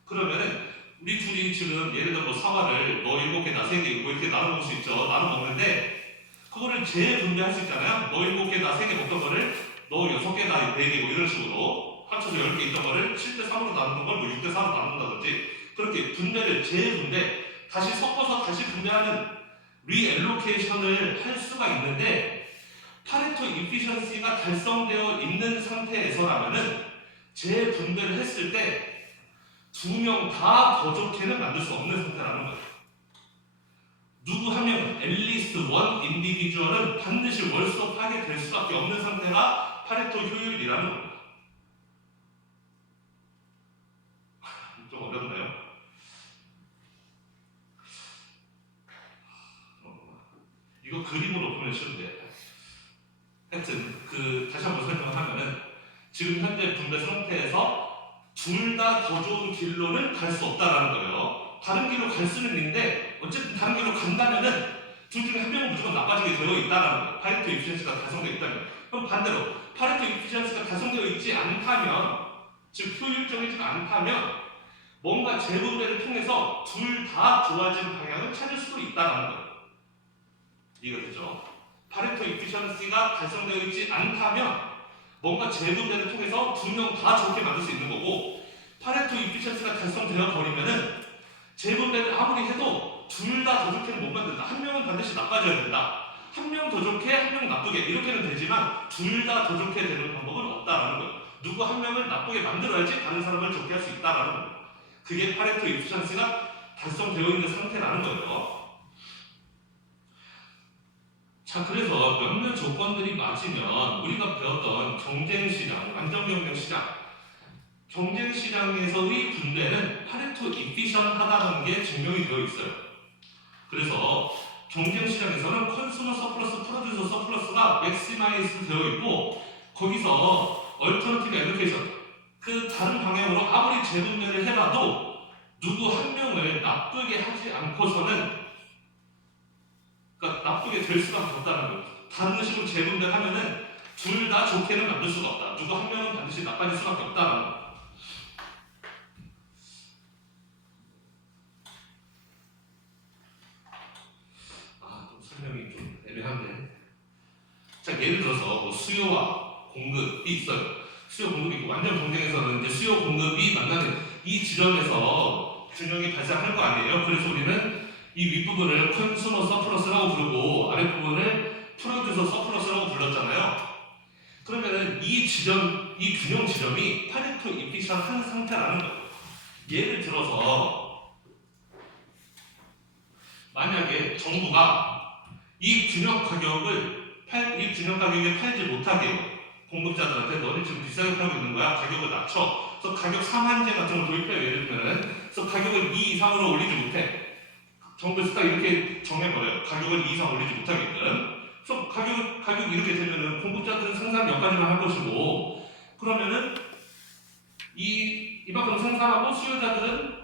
그러면은 우리 둘이 지금 예를 들어 사과를 너 7개 나 3개 뭐 이렇게 나눠 먹을 수 있죠. 나눠 먹는데 그거를 재분배할 수 있잖아요. 너 7개 나 3개 먹던 거를 너 6개 나 4개 뭐 이런 식으로 합쳐서 10개 있던 거를 7대3으로 나누는 걸 뭐 6대4로 나눈다든지 그렇게 분배를 재분배 다시 섞어서 다시 분배하는 리앨로케이션을 할 수가 있는데 파레토 이피션시가 달성되어 있는 상태에서라면은 재분배를 했을 때 두 명 다 더 좋게는 만들 수 없는 상태라는 거예요. 누구 한 명은 at least one individual은 반드시 월수업하게 될 수밖에 없는 상태가 파레토 효율이라는 겁니다. 좀 어렵나요? 이거 그림으로 보면 쉬운데 하여튼 다시 한번 설명을 하면은 지금 현재 분배 상태에서 둘 다 더 좋은 길로는 갈 수 없다라는 거예요. 다른 길로 갈 수는 있는데 어쨌든 다른 길로 간다면은 둘 중에 한 명은 무조건 나빠지게 되어 있다라는 거예요. 파레토 이피션시가 달성되어 있다면. 그럼 반대로 파레토 이피션시가 달성되어 있지 않다면, 즉 효율적이지 않다면 뭔가 재분배를 통해서 둘 다 좋아진 방향을 찾을 수도 있다라는 거예요. 이해가 되죠? 파레토 이피션시가 달성되어 있지 않다면 뭔가 재분배를 통해서 두 명 다 좋게 만들 수 있는 거고, 파레토 이피션시가 달성되어 버리면은 재분배를 아무리 해도 둘 다 더 좋게는 못 만든다. 한 명은 반드시 나빠져야 된다. 한 명 더 좋게, 한 명 나쁘게 이렇게는 되지만 둘 다 더 좋게 되는 방법은 없다라는 거예요. 누구 한 명을 나쁘게 만들어야지 다른 사람을 좋게 할 수 있다라는 거예요. 그게 파레토 이피션시가 달성되어 있는 상태라는 거예요. 자, 그래서 몇몇 조건들이 맞으면 우리가 배웠던 경쟁시장, 안정경쟁시장, 경쟁시장에서의 분배는 파레토 이피션하다는 게 증명이 되어 있어요. 그래서 경쟁시장에서는 컨슈머 서플러스, 프로듀서 서플러스가 맥시마이즈 되어 있고 거기서 얼터너티브 애드케이션, 그 다른 방향으로 아무리 재분배를 해봐도 누구 한 명을 나쁘게 하지 않고서는, 그러니까 나쁘게 될 수밖에 없다는 거예요. 다른 식으로 재분배를 하면은 둘 다 좋게는 만들 수가 없다. 누구 한 명은 반드시 나빠질 수밖에 없다는 거예요. 좀 설명이 좀 애매한데. 자, 예를 들어서 뭐 수요와 공급이 있어요. 수요 공급이 있고 완전 경쟁에서는 이제 수요 공급이 만나는 이 지점에서 균형이 발생할 거 아니에요. 그래서 우리는 이 윗부분을 컨슈머 서플러스라고 부르고 아랫부분을 프로듀서 서플러스라고 불렀잖아요. 그러면은 이 지점, 이 균형 지점이 파레토 이피션한 상태라는 거예요. 예를 들어서 만약에 정부가 이 균형 가격에 팔지 못하게 해요. 공급자들한테 너네 지금 비싸게 팔고 있는 거야. 가격을 낮춰. 그래서 가격 상한제 같은 걸 도입해요. 예를 들면 그래서 가격을 2 이상으로 올리지 못해. 정부에서 딱 이렇게 정해버려요. 가격을 2 이상 올리지 못하게끔. 그래서 가격이 이렇게 되면은 공급자들은 생산 몇 가지만 할 것이고, 그러면은 이만큼 생산하고 수요자들은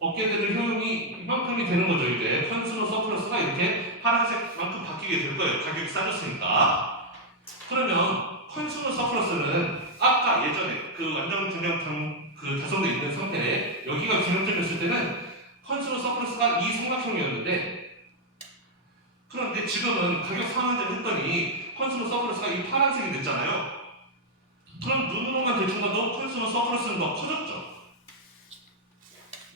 얻게 되는 효용이 이만큼이 되는 거죠. 이제 컨슈머 서플러스가 이렇게 파란색만큼 바뀌게 될 거예요. 가격이 싸졌으니까. 그러면 컨슈머 서플러스는 아까 예전에 그 완전 균형 달성돼 있는 상태에 여기가 균형점이었을 때는 컨슈머 서플러스가 이 삼각형이었는데, 그런데 지금은 가격 상한제를 했더니 컨슈머 서플러스가 이 파란색이 됐잖아요. 그럼 눈으로만 대충 봐도 컨슈머 서플러스는 더 커졌죠.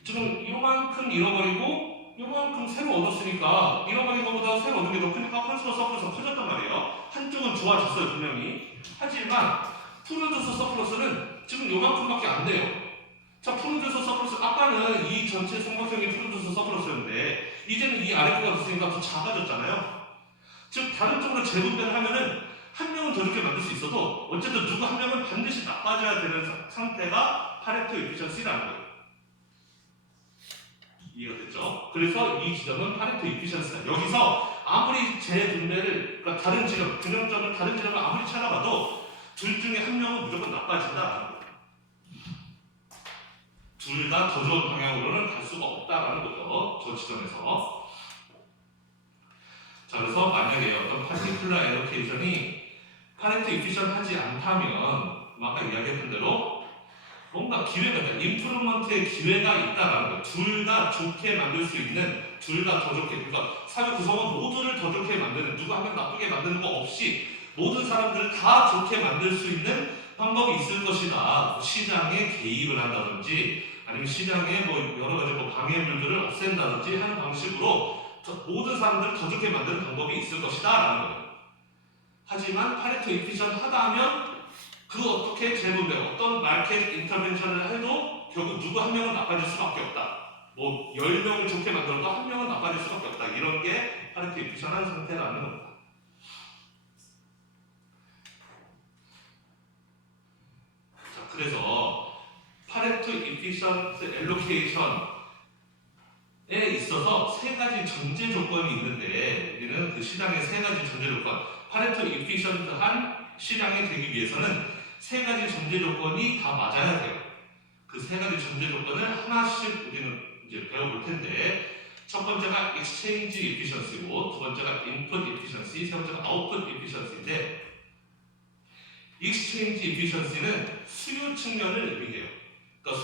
지금 이만큼 잃어버리고 이만큼 새로 얻었으니까 잃어버린 것보다 새로 얻은 게 더 크니까 컨슈머 서플러스가 커졌단 말이에요. 한쪽은 좋아졌어요, 분명히. 하지만 프로듀서 서플러스는 지금 요만큼밖에 안 돼요. 자, 프로듀서 서플러스, 아까는 이 전체 삼각형이 프로듀서 서플러스였는데 이제는 이 아랫부가 됐으니까 더 작아졌잖아요. 즉 다른 쪽으로 재분배를 하면은 한 명은 더 좋게 만들 수 있어도 어쨌든 누구 한 명은 반드시 나빠져야 되는 상태가 파레토 이피션시라는 거예요. 이해가 됐죠? 그래서 이 지점은 파레토 이피션시다. 여기서 아무리 재분배를, 그러니까 다른 지점, 균형점을 다른 지점을 아무리 찾아봐도 둘 중에 한 명은 무조건 나빠진다라는 거예요. 둘 다 더 좋은 방향으로는 갈 수가 없다라는 거죠. 저 지점에서. 자, 그래서 만약에 어떤 파티큘러 에로케이션이 파레토 이피션하지 않다면 아까 이야기했던 대로 뭔가 기회가 있다. 임프루먼트의 기회가 있다라는 거예요. 둘 다 좋게 만들 수 있는, 둘 다 더 좋게, 그러니까 사회 구성원 모두를 더 좋게 만드는, 누구 한 명 나쁘게 만드는 거 없이 모든 사람들을 다 좋게 만들 수 있는 방법이 있을 것이다. 시장에 개입을 한다든지 아니면 시장에 뭐 여러 가지 뭐 방해물들을 없앤다든지 하는 방식으로 모든 사람들을 더 좋게 만드는 방법이 있을 것이다 라는 거예요. 하지만 파레토 이피션 하다면 그 어떻게 재분배, 어떤 마켓 인터벤션을 해도 결국 누구 한 명은 나빠질 수밖에 없다. 뭐 10명을 좋게 만들어도 한 명은 나빠질 수밖에 없다. 이런 게 파레토 이피션한 상태라는 겁니다. 자, 그래서 파레토 이피션트 엘로케이션에 있어서 세 가지 전제 조건이 있는데, 우리는 그 시장의 세 가지 전제 조건, 파레토 이피션트한 시장이 되기 위해서는 세 가지 전제 조건이 다 맞아야 돼요. 그 세 가지 전제 조건을 하나씩 우리는 이제 배워볼 텐데, 첫 번째가 exchange efficiency고, 두 번째가 input efficiency, 세 번째가 output efficiency인데, exchange efficiency는 수요 측면을 의미해요. 그러니까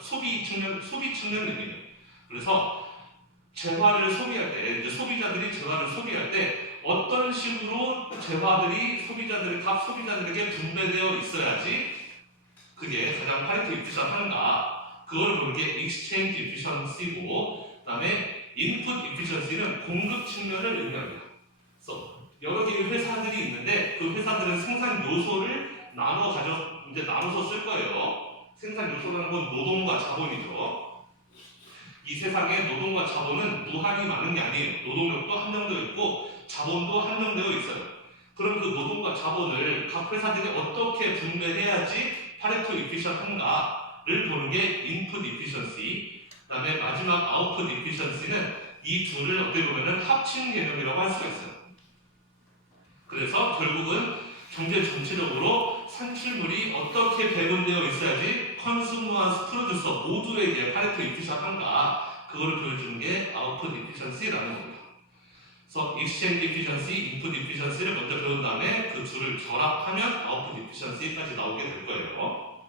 소비 측면을 의미해요. 그래서 재화를 소비할 때, 이제 소비자들이 재화를 소비할 때 어떤 식으로 재화들이 소비자들에게 분배되어 있어야지 그게 가장 파레토 이피션한가, 그걸 보는 게 exchange efficiency고, 그 다음에 input efficiency는 공급 측면을 의미합니다. 그래서 여러 개의 회사들이 있는데 그 회사들은 생산 요소를 나눠서 쓸 거예요. 생산 요소라는 건 노동과 자본이죠. 이 세상에 노동과 자본은 무한히 많은 게 아니에요. 노동력도 한정되어 있고 자본도 한정되어 있어요. 그럼 그 노동과 자본을 각 회사들이 어떻게 분배해야지 파레토 이피션한가를 보는 게 인풋 이피션시, 그 다음에 마지막 아웃풋 이피션시는 이 둘을 어떻게 보면 합친 개념이라고 할 수가 있어요. 그래서 결국은 경제 전체적으로 산출물이 어떻게 배분되어 있어야지 컨슈머와 프로듀서 모두에게 파레토 이피션한가, 그거를 보여주는 게 아웃풋 이피션시라는 겁니다. 그래서 exchange efficiency, input efficiency를 먼저 배운 다음에 그 둘을 결합하면 아웃풋 efficiency까지 나오게 될 거예요.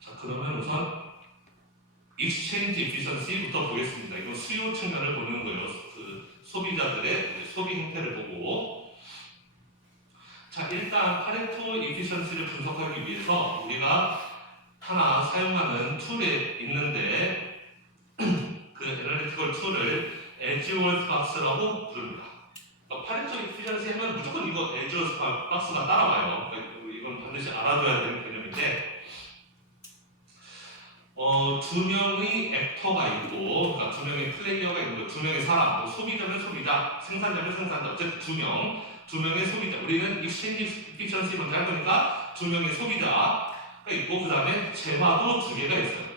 자, 그러면 우선 exchange efficiency부터 보겠습니다. 이건 수요 측면을 보는 거예요. 그 소비자들의 소비 행태를 보고. 자, 일단 파레토 이피션시를 분석하기 위해서 우리가 하나 사용하는 툴이 있는데 그 애널리티컬 툴을 에즈워스 박스라고 부릅니다. 파레토 이피션시 하면 무조건 이거 에즈워스 박스가 따라와요. 이건 반드시 알아둬야 되는 개념인데, 두 명의 액터가 있고, 그러니까 두 명의 플레이어가 있는 거예요. 두 명의 사람, 뭐 소비자면 소비자, 생산자면 생산자, 어쨌든 두 명의 소비자. 우리는 익스체인지 이피션시 먼저 할 거니까 두 명의 소비자가 있고, 그 다음에 재화도 두 개가 있어요.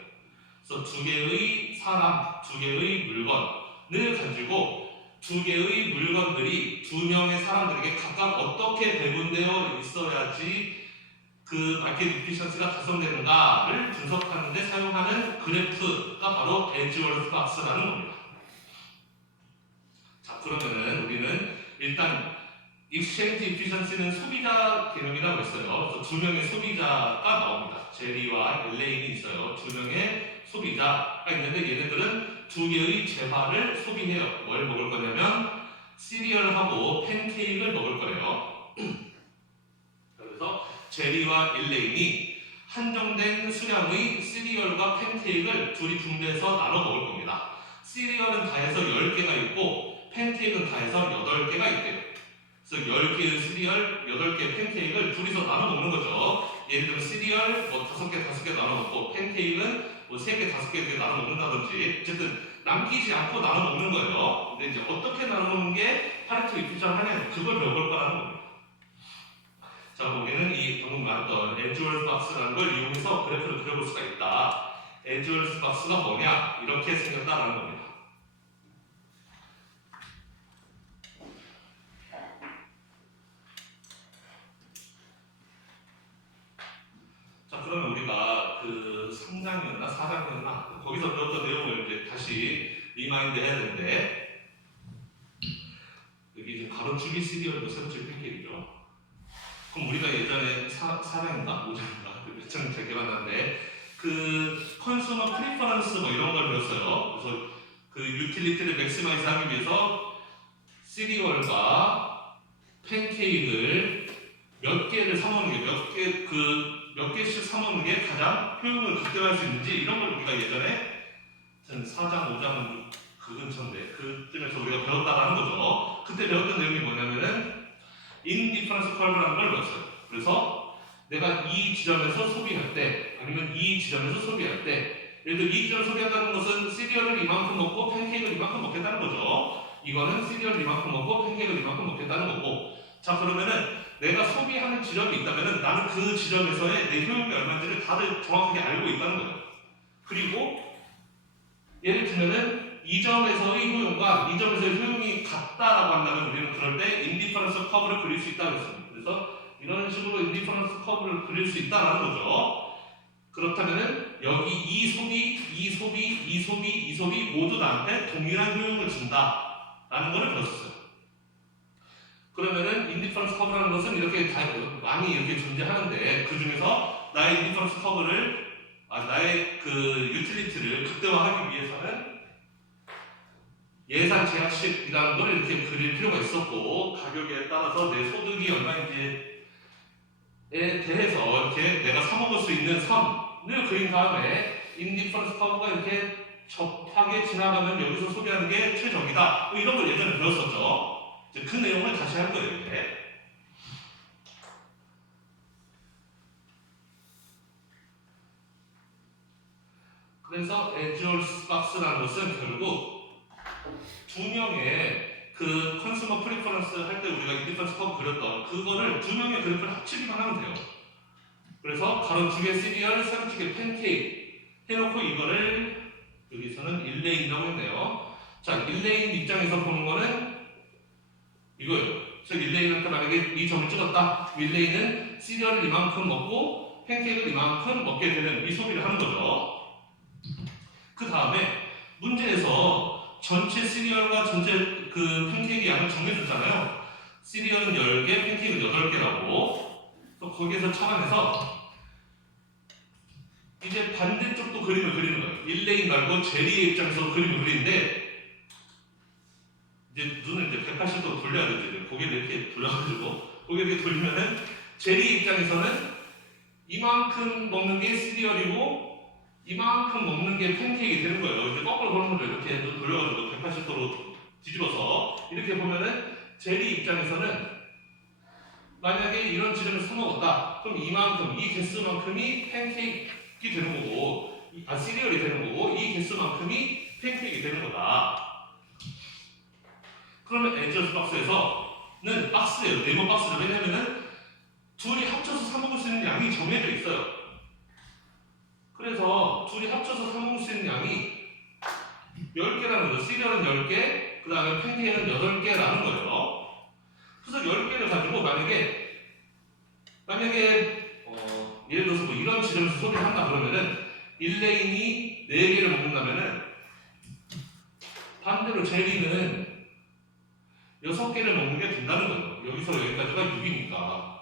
그래서 두 개의 사람, 두 개의 물건을 가지고 두 개의 물건들이 두 명의 사람들에게 각각 어떻게 배분되어 있어야지 그 마켓 이피션시가 달성되는가를 분석하는 데 사용하는 그래프가 바로 에즈워스 박스라는 겁니다. 자, 그러면은 우리는 일단 익스체인지 이피션시는 소비자 개념이라고 했어요. 그래서 두 명의 소비자가 나옵니다. 제리와 엘레인이 있어요. 두 명의 소비자가 있는데 얘네들은 두 개의 재화를 소비해요. 뭘 먹을 거냐면 시리얼하고 팬케이크를 먹을 거예요. 그래서 제리와 일레인이 한정된 수량의 시리얼과 팬케이크를 둘이 분배해서 나눠 먹을 겁니다. 시리얼은 다 해서 10개가 있고 팬케이크는 다 해서 8개가 있대요. 그래서 10개의 시리얼, 8개의 팬케이크를 둘이서 나눠 먹는 거죠. 예를 들면 시리얼 뭐 5개 나눠 먹고 팬케이크는 뭐 3개, 5개 이렇게 나눠 먹는다든지, 어쨌든 남기지 않고 나눠 먹는 거예요. 근데 이제 어떻게 나눠 먹는 게 파레토 이피션 하냐, 그걸 배워볼 거라는 겁니다. 자, 거기는 이 방금 말했던 에즈월스 박스라는 걸 이용해서 그래프를 그려볼 수가 있다. 에즈월스 박스가 뭐냐? 이렇게 생겼다라는 겁니다. 자, 그러면 우리가 그 3장이었나 4장이었나 거기서 배웠던 내용을 이제 다시 리마인드 해야 되는데, 여기 이제 가로주기 시리얼도 세로줄 팬케이크죠. 그럼 우리가 예전에 4장인가 5장인가 몇 장 잘 기억나는데 그 컨슈머 프리퍼런스 뭐 이런 걸 배웠어요. 그래서 그 유틸리티를 맥시마이즈 하기 위해서 시리얼과 팬케이크를 몇 개를 사먹는 게 몇 개씩 사먹는 게 가장 효용을 극대화할 수 있는지, 이런 걸 우리가 예전에 4장, 5장 그 근처인데 그쯤에서 우리가 배웠다라는 거죠. 그때 배웠던 내용이 뭐냐면은 인디퍼런스 커브라는 걸 배웠어요. 그래서 내가 이 지점에서 소비할 때, 아니면 이 지점에서 소비할 때, 예를 들어 이 지점 소비한다는 것은 시리얼을 이만큼 먹고 팬케이크를 이만큼 먹겠다는 거죠. 이거는 시리얼을 이만큼 먹고 팬케이크를 이만큼 먹겠다는 거고. 자, 그러면은 내가 소비하는 지점이 있다면은 나는 그 지점에서의 내 효용이 얼마인지를 다들 정확하게 알고 있다는 거예요. 그리고 예를 들면은 이 점에서의 효용과 이 점에서의 효용이 같다라고 한다면 우리는 그럴 때 인디퍼런스 커브를 그릴 수 있다고 했습니다. 그래서 이런 식으로 인디퍼런스 커브를 그릴 수 있다는 거죠. 그렇다면은 여기 이 소비 모두 나한테 동일한 효용을 준다라는 것을 배웠어요. 그러면은 인디퍼런스 커브라는 것은 이렇게 많이 이렇게 존재하는데, 그 중에서 나의 인디퍼런스 커브를 나의 그 유틸리티를 극대화하기 위해서는 예산 제약식이라는 걸 이렇게 그릴 필요가 있었고, 가격에 따라서 내 소득이 얼마인지에 대해서 이렇게 내가 사먹을 수 있는 선을 그린 다음에 인디퍼런스 커브가 이렇게 접하게 지나가면 여기서 소비하는 게 최적이다. 뭐 이런 걸 예전에 배웠었죠. 그 내용을 다시 할 거예요. 이렇게. 그래서 에즈월스 박스라는 것은 결국 두 명의 그 컨슈머 프리퍼런스 할 때 우리가 인디퍼런스 커브 그렸던 그거를 두 명의 그래프를 합치기만 하면 돼요. 그래서 가로축의 시리얼, 세로축의 팬케이크 해놓고 이거를 여기서는 1레인이라고 했네요. 자, 1레인 입장에서 보는 거는 이거예요. 즉 1레인한테 만약에 이 점을 찍었다. 1레인은 시리얼을 이만큼 먹고 팬케이크를 이만큼 먹게 되는 이 소비를 하는 거죠. 그 다음에 문제에서 전체 시리얼과 전체 그 팬케이크 양을 정해줬잖아요. 시리얼은 10개, 팬케이크는 8개라고. 거기에서 차단해서 이제 반대쪽도 그림을 그리는 거예요. 1레인 말고 제리의 입장에서 그림을 그리는데, 이제 눈을 이제 180도 돌려야 되죠. 고개를 이렇게 돌려가지고 고개를 이렇게 돌리면은 제리 입장에서는 이만큼 먹는 게 시리얼이고 이만큼 먹는 게 팬케이크가 되는 거예요. 이제 거꾸로 보는 거죠. 이렇게 돌려가지고 180도로 뒤집어서 이렇게 보면은 제리 입장에서는 만약에 이런 지점에서 사먹었다. 그럼 이만큼, 이 개수만큼이 팬케이크 되는 거고, 시리얼이 되는 거고, 이 개수만큼이 팬케이크 되는 거다. 그러면 에즈월스 박스에서는 박스예요. 네모 박스죠. 왜냐면은 둘이 합쳐서 사먹을 수 있는 양이 정해져 있어요. 그래서 둘이 합쳐서 사먹을 수 있는 양이 10개라는 거죠. 시리얼은 10개, 그 다음에 팬케이크는 8개라는 거예요. 그래서 10개를 가지고 만약에 예를 들어서 뭐 이런 지점에서 소비를 한다 그러면은 1레인이 4개를 먹는다면은 반대로 제리는 6개를 먹는 게 된다는 거예요. 여기서 여기까지가 6이니까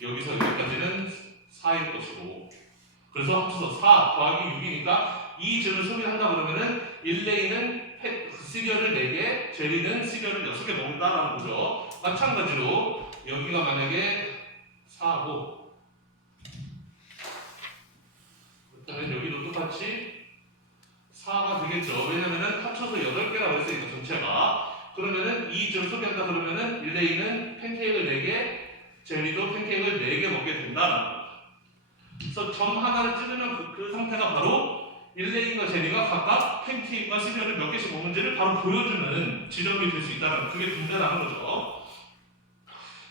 여기서 여기까지는 4일 것이고, 그래서 합쳐서 4 더하기 6이니까 이 점을 소비한다 그러면은 1레인은 시리얼을 4개, 제리는 시리얼을 6개 먹는다라는 거죠. 마찬가지로 여기가 만약에 4고, 그렇다면 여기도 똑같이 4가 되겠죠. 왜냐면은 합쳐서 8개라고 했으니까 전체가. 그러면은 이 점 소비한다 그러면은 1레인은 팬케이크를 4개, 제리도 팬케이크를 4개 먹게 된다는 거예요. 그래서 점 하나를 찍으면 그 상태가 바로 일레인과 제리가 각각 팬케이크와 시리얼을 몇 개씩 먹는지를 바로 보여주는 지점이 될 수 있다는 그게 분배라는 거죠.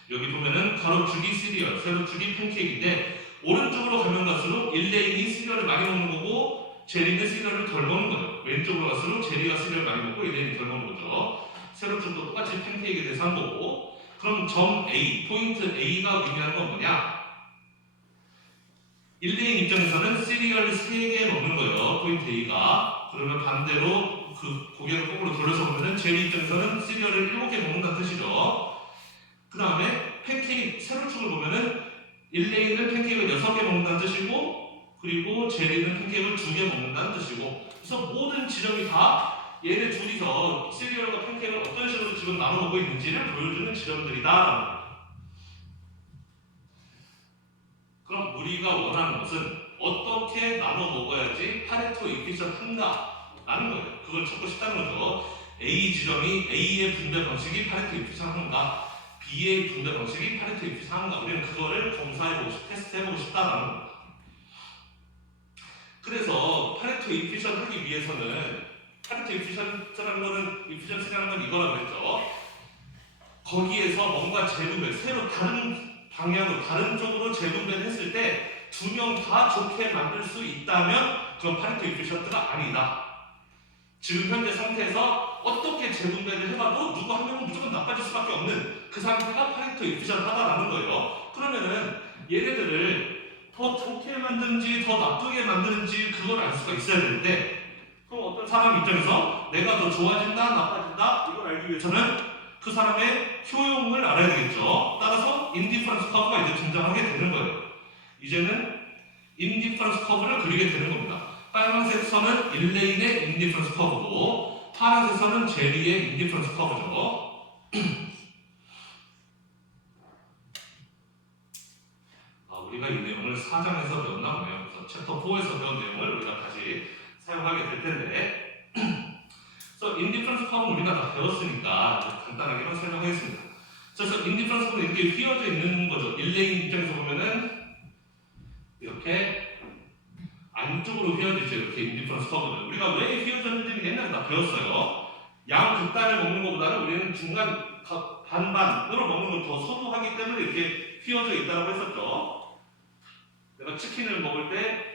여기 보면은 가로축이 시리얼, 세로축이 팬케이크인데 오른쪽으로 가면 갈수록 일레인이 시리얼을 많이 먹는 거고 제리는 시리얼을 덜 먹는 거예요. 왼쪽으로 갈수록 제리가 시리얼을 많이 먹고 일레인이 덜 먹는 거죠. 세로축도 똑같이 팬케이크에 대해서 한 거고 그럼 점 A, 포인트 A가 의미하는 건 뭐냐? 일레인 입장에서는 시리얼 3개 먹는 거예요. 포인트 A가. 그러면 반대로 그 고개를 거꾸로 돌려서 보면은 제리 입장에서는 시리얼을 7개 먹는다는 뜻이죠. 그 다음에 팬케이크 세로축을 보면은 일레인은 팬케이크를 6개 먹는다는 뜻이고 그리고 제리는 팬케이크를 2개 먹는다는 뜻이고 그래서 모든 지점이 다 얘네 둘이서 시리얼과 팬케이크를 어떤 식으로 지금 나눠 먹고 있는지를 보여주는 지점들이다. 그럼 우리가 원하는 것은 어떻게 나눠 먹어야지 파레토 이피션한가 라는 거예요. 그걸 찾고 싶다는 거죠. A 지점이 A의 분배 방식이 파레토 이피션한가 B의 분배 방식이 파레토 이피션한가 우리는 그거를 검사해보고 싶, 테스트해보고 싶다라는 겁니다. 그래서 파레토 이피션 하기 위해서는 파레토 이피션이라는 거는 이피션이라는 건 이거라고 했죠. 거기에서 뭔가 재분배, 새로 다른 방향으로 다른 쪽으로 재분배를 했을 때 두 명 다 좋게 만들 수 있다면 그건 파레토 이피션트가 아니다. 지금 현재 상태에서 어떻게 재분배를 해봐도 누구 한 명은 무조건 나빠질 수밖에 없는 그 상태가 파레토 이피션트하다라는 거예요. 그러면은 얘네들을 더 좋게 만드는지 더 나쁘게 만드는지 그걸 알 수가 있어야 되는데 그럼 어떤 사람 입장에서 내가 더 좋아진다 나빠진다 이걸 알기 위해서는 그 사람의 효용을 알아야 되겠죠. 따라서 인디퍼런스 커브가 이제 등장하게 되는 거예요. 이제는 인디퍼런스 커브를 그리게 되는 겁니다. 빨간색 선은 일레인의 인디퍼런스 커브고 파란색 선은 제리의 인디퍼런스 커브죠. 우리가 이 내용을 4장에서 배웠나 보네요. 그래서 챕터 4에서 배운 내용을 우리가 다시 사용하게 될 텐데 그래서 인디퍼런스 커브는 우리가 다 배웠으니까 간단하게만 설명하겠습니다. 그래서 인디퍼런스 커브는 이렇게 휘어져 있는 거죠. 일레인 입장에서 보면은 이렇게 안쪽으로 휘어지죠. 이렇게 인디퍼런스 커브는 우리가 왜 휘어졌는지는 옛날에 다 배웠어요. 양극단을 먹는 것보다는 우리는 중간 반반으로 먹는 걸 더 선호하기 때문에 이렇게 휘어져 있다고 했었죠. 내가 치킨을 먹을 때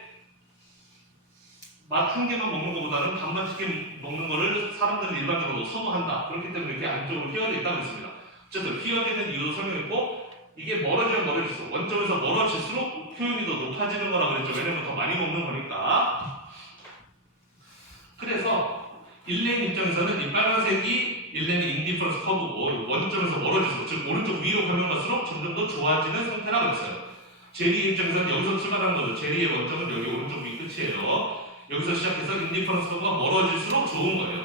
맛 한 개만 먹는 것보다는 반반 치킨 먹는 거를 사람들은 일반적으로 선호한다. 그렇기 때문에 이렇게 안쪽으로 휘어져 있다고 했습니다. 어쨌든 휘어지는 이유도 설명했고 이게 멀어지면 멀어질수록 원점에서 멀어질수록 효용이 더 높아지는 거라고 그랬죠. 왜냐면 더 많이 먹는 거니까. 그래서 일레인 입장에서는 이 빨간색이 일레인의 인디퍼런스 커브고 원점에서 멀어질수록 즉 오른쪽 위로 가면 갈수록 점점 더 좋아지는 상태라고 했어요. 제리 입장에서는 여기서 출발하는 거죠. 제리의 원점은 여기 오른쪽 위 끝이에요. 여기서 시작해서 인디퍼런스 커브가 멀어질수록 좋은 거예요.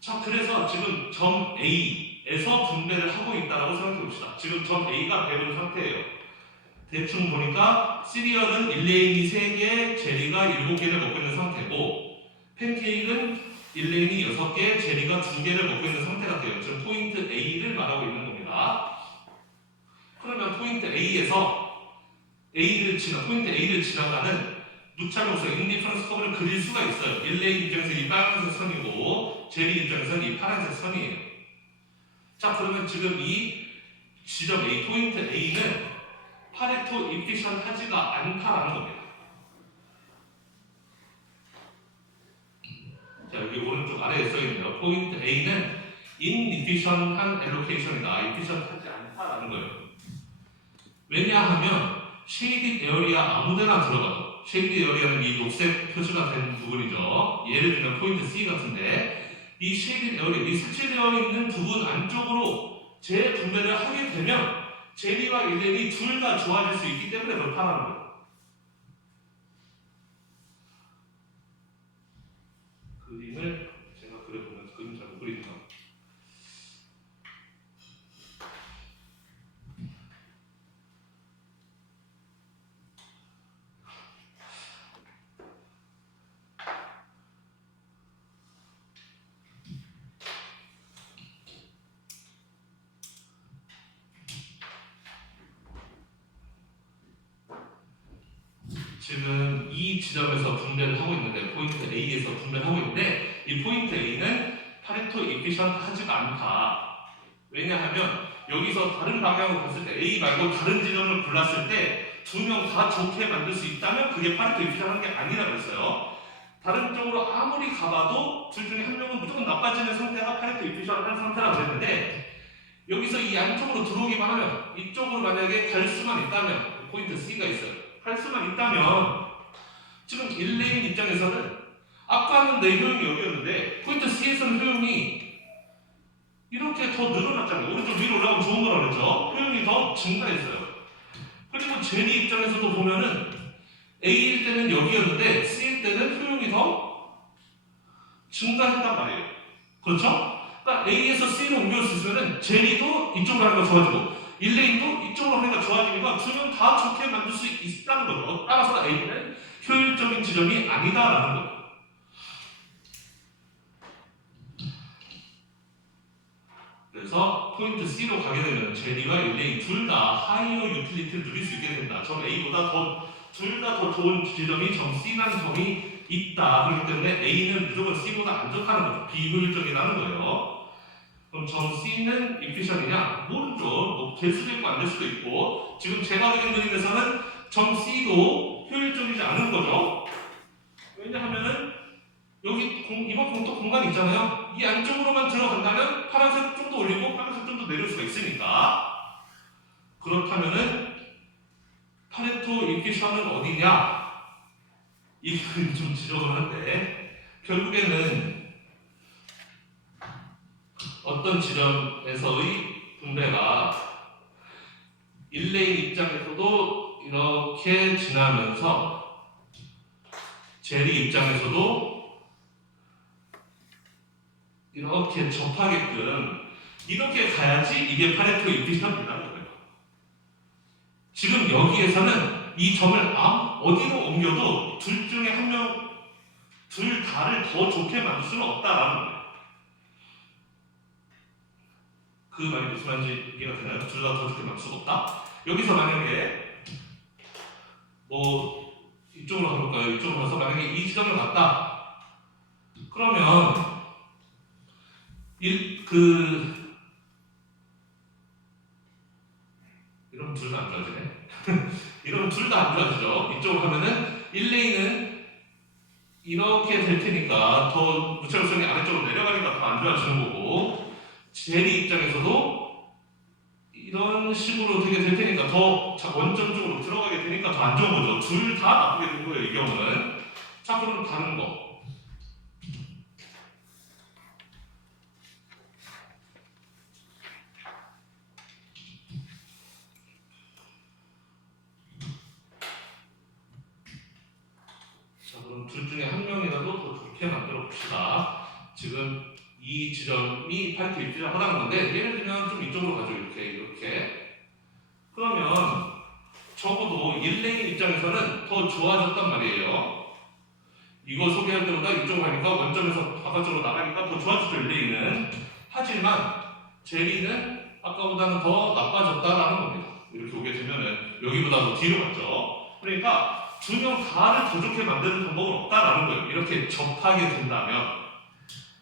자, 그래서 지금 점 A에서 분배를 하고 있다고 생각해 봅시다. 지금 점 A가 배분 상태예요. 대충 보니까 시리얼은 일레인이 3개, 제리가 7개를 먹고 있는 상태고 팬케이크는 일레인이 6개, 제리가 2개를 먹고 있는 상태가 돼요. 지금 포인트 A를 말하고 있는 겁니다. 그러면 포인트 A에서 포인트 A를 지나가는 누차로서 인디퍼런스 커브를 그릴 수가 있어요. 일레인 입장에서 이 빨간색 선이고 제리 입장에서는 이 파란색 선이에요. 자, 그러면 지금 이 지점 A, 포인트 A는 파레토 이피션하지가 않다라는 겁니다. 자, 여기 오른쪽 아래에 써있네요. 포인트 A는 인이피션한 엘로케이션이다. 이피션하지 않다라는 거예요. 왜냐하면 쉐이디 에어리아 아무데나 들어가도 쉐이디 에어리아는 이 녹색 표시가 된 부분이죠. 예를 들면 포인트 C 같은데 이 쉐이디 에어리아, 이 색칠되어 있는 부분 안쪽으로 재분배를 하게 되면 제리와 일레인이 둘 다 좋아질 수 있기 때문에 그렇다는 거예요. 그림을 제가 그려보면서 그림 잘 못 그리니까 지금 이 지점에서 분배를 하고 있는데 포인트 A에서 분배를 하고 있는데 이 포인트 A는 파레토 이피션트하지가 않다. 왜냐하면 여기서 다른 방향으로 봤을 때 A 말고 다른 지점을 골랐을 때 두 명 다 좋게 만들 수 있다면 그게 파레토 이피션트한 게 아니라고 했어요. 다른 쪽으로 아무리 가봐도 둘 중에 한 명은 무조건 나빠지는 상태가 파레토 이피션트한 상태라고 했는데 여기서 이 안쪽으로 들어오기만 하면 이쪽으로 만약에 갈 수만 있다면 포인트 C가 있어요. 갈 수만 있다면 지금 1레인 입장에서는 아까는 내 효용이 여기였는데 포인트 C에서는 효용이 이렇게 더 늘어났잖아요. 오른쪽 위로 올라가면 좋은 거라고 그랬죠. 효용이 더 증가했어요. 그리고 제리 입장에서도 보면은 A일 때는 여기였는데 C일 때는 효용이 더 증가했단 말이에요. 그렇죠? 그러니까 A에서 C로 옮길 수 있으면은 제리도 이쪽으로 하는 거 좋아지고 1레인도 이쪽으로 하는 거 좋아지니까 두 명 다 좋게 만들 수 있다는 거죠. 따라서 A는 효율적인 지점이 아니다라는 거죠. 그래서 포인트 C로 가게 되면 제리와 1레인 둘 다 하이어 유틸리티를 누릴 수 있게 된다. 점 A보다 둘 다 더 좋은 지점이 점 C라는 점이 있다. 그렇기 때문에 A는 무조건 C보다 안 좋다는 거죠. 비효율적이라는 거예요. 그럼 점 C는 이피션이냐? 모르죠. 뭐 될 수도 있고 안 될 수도 있고 지금 제가 그린 그림에서는 점 C도 효율적이지 않은 거죠. 왜냐하면은 여기 이만큼 또 공간이 있잖아요. 이 안쪽으로만 들어간다면 파란색 좀 더 올리고 파란색 좀 더 내릴 수가 있으니까 그렇다면은 파레토 이피션은 어디냐? 이 그림 좀 지적을 하는데 결국에는 어떤 지점에서의 분배가 1레인 입장에서도 이렇게 지나면서 제리 입장에서도 이렇게 접하게끔 이렇게 가야지 이게 파레토 이피션이라는 거예요. 지금 여기에서는 이 점을 어디로 옮겨도 둘 중에 한 명, 둘 다를 더 좋게 만들 수는 없다라는 거예요. 그 말이 무슨 말인지 이해가 되나요? 둘 다 더 좋게 만들 수가 없다? 여기서 만약에 뭐 이쪽으로 가볼까요? 이쪽으로 가서 만약에 이 지점을 갔다 그러면 이러면 둘 다 안 좋아지네. 이러면 둘 다 안 좋아지죠. 이쪽으로 가면은 1레인은 이렇게 될 테니까 더 무차별성이 아래쪽으로 내려가니까 더 안 좋아지는 거고 제리 입장에서도 이런 식으로 되게 될 테니까 더 원점 쪽으로 들어가게 되니까 더 안 좋은 거죠. 둘 다 나쁘게 된 거예요. 이 경우는. 자, 그럼 다른 거. 그럼 둘 중에 한 명이라도 더 좋게 만들어 봅시다. 지금 이 지점이 파레토 이피션 하다는 건데 예를 들면 좀 이쪽으로 가죠. 이렇게 그러면 적어도 1레인 입장에서는 더 좋아졌단 말이에요. 이거 소개할 때보다 이쪽으로 가니까 원점에서 바깥쪽으로 나가니까 더 좋아졌죠. 1레인은. 하지만 제리는 아까보다는 더 나빠졌다라는 겁니다. 이렇게 오게 되면은 여기보다 더 뒤로 갔죠. 그러니까 두 명 다를 더 좋게 만드는 방법은 없다라는 거예요. 이렇게 접하게 된다면.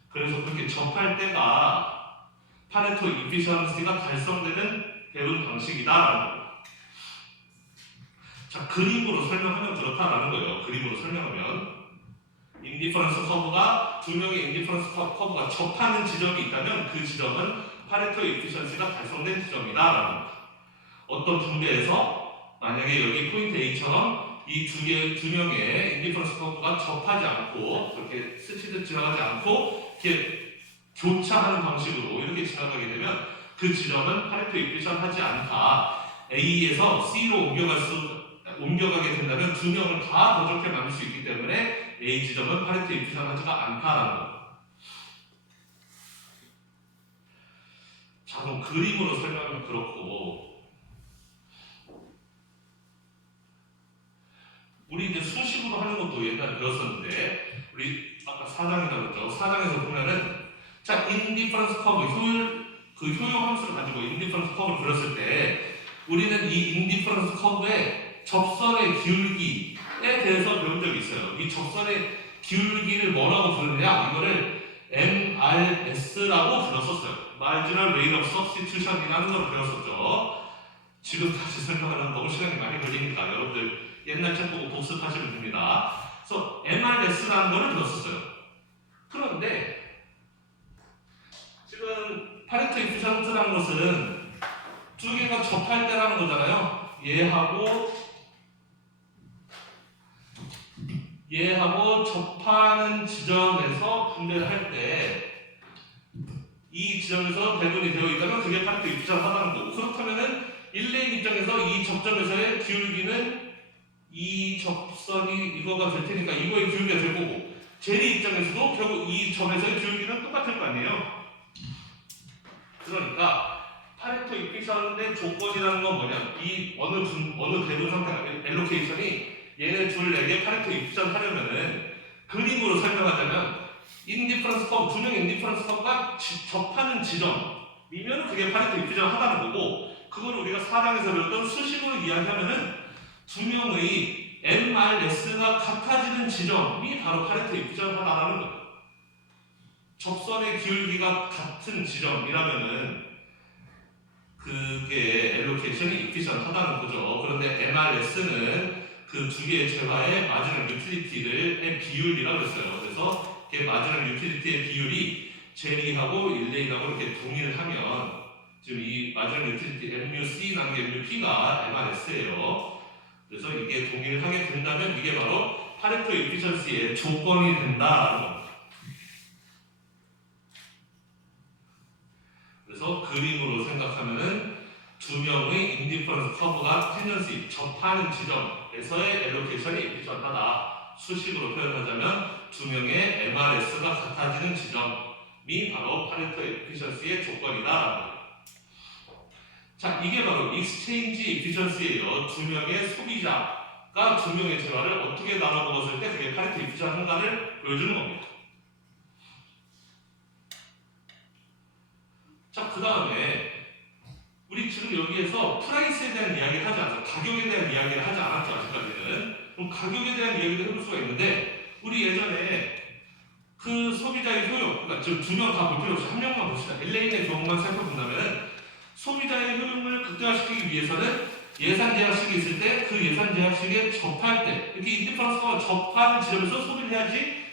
그래서 그렇게 접할 때가 파레토 이피션시가 달성되는 배운 방식이다라는 거예요. 자, 그림으로 설명하면 그렇다라는 거예요. 그림으로 설명하면 인디퍼런스 커브가 두 명의 인디퍼런스 커브가 접하는 지점이 있다면 그 지점은 파레토 이피션시가 달성된 지점이다라는 거예요. 어떤 분배에서 만약에 여기 포인트 A처럼 이 두 명의 인디퍼런스 커브가 접하지 않고 그렇게 스치듯 지나가지 않고 이렇게 교차하는 방식으로 이렇게 지나가게 되면 그 지점은 파레토 이피션 하지 않다. A에서 C로 옮겨가게 된다면 두 명을 다 더 좋게 만들 수 있기 때문에 A 지점은 파레토 이피션 하지가 않다라는 거예요. 자, 그럼 그림으로 설명하면 그렇고 우리 이제 수식으로 하는 것도 옛날에 배웠었는데 우리 아까 4장이라고 했죠. 4장에서 보면은 자, 인디퍼런스 커브 효용 함수를 가지고 인디퍼런스 커브를 그렸을 때 우리는 이 인디퍼런스 커브의 접선의 기울기에 대해서 배운 적이 있어요. 이 접선의 기울기를 뭐라고 부르느냐? 이거를 MRS라고 불렀었어요. Marginal Rate of Substitution이라는 걸 배웠었죠. 지금 다시 설명하려면 너무 시간이 많이 걸리니까 여러분들 옛날 책 보고 복습하시면 됩니다. 그래서 MRS라는 걸 배웠었어요. 그런데 지금 파레토 이피션트라는 것은 두 개가 접할 때라는 거잖아요. 얘하고 접하는 지점에서 분배를 할 때 이 지점에서 배분이 되어 있다면 그게 파레토 이피션하다는 거고, 그렇다면은 1레인 입장에서 이 접점에서의 기울기는 이 접선이 이거가 될 테니까 이거의 기울기가 될 거고, 제리 입장에서도 결국 이 점에서의 기울기는 똑같을 거 아니에요. 그러니까 파레토 이피션의 조건이라는 건 뭐냐? 이 어느 배분 상태가 엘로케이션이 얘네 둘에게 파레토 이피션 하려면은 그림으로 설명하자면 인디퍼런스 커브, 두 명의 인디퍼런스 커브가 접하는 지점이면 그게 파레토 이피션 하다는 거고, 그걸 우리가 4강에서 배웠던 수식으로 이야기하면은 두 명의 MRS가 같아지는 지점이 바로 파레토 이피션 하다라는 거예요. 접선의 기울기가 같은 지점이라면은 그게 엘로케이션이 이피션하다는 거죠. 그런데 MRS는 그 두 개의 재화의 마지널 유틸리티의 비율이라고 했어요. 그래서 그 마지널 유틸리티의 비율이 제리하고 1레인하고 이렇게 동일을 하면 지금 이 마지널 유틸리티 MUC 나는 게 MUP가 MRS예요. 그래서 이게 동일을 하게 된다면 이게 바로 파레토 이피션시의 조건이 된다라는 겁니다. 그래서 그림으로 생각하면은 두 명의 인디퍼런스 커브가 텐전시 접하는 지점에서의 엘로케이션이 이피션하다. 수식으로 표현하자면 두 명의 MRS가 같아지는 지점이 바로 파레토 이피션시의 조건이다. 자, 이게 바로 익스체인지 이피션시예요. 두 명의 소비자가 두 명의 재화를 어떻게 나눠 먹었을 때 그게 파레토 이피션한가를 보여주는 겁니다. 자, 그 다음에 우리 지금 여기에서 프라이스에 대한 이야기를 하지 않았어요. 가격에 대한 이야기를 하지 않았죠, 아직까지는. 그럼 가격에 대한 이야기도 해볼 수가 있는데, 우리 예전에 그 소비자의 효용, 그러니까 지금 두 명 다 볼 필요 없이 한 명만 봅시다. LA인의 경우만 살펴본다면 소비자의 효용을 극대화시키기 위해서는 예산 제약식이 있을 때 그 예산 제약식에 접할 때 이렇게 인디퍼런스가 접하는 지점에서 소비를 해야지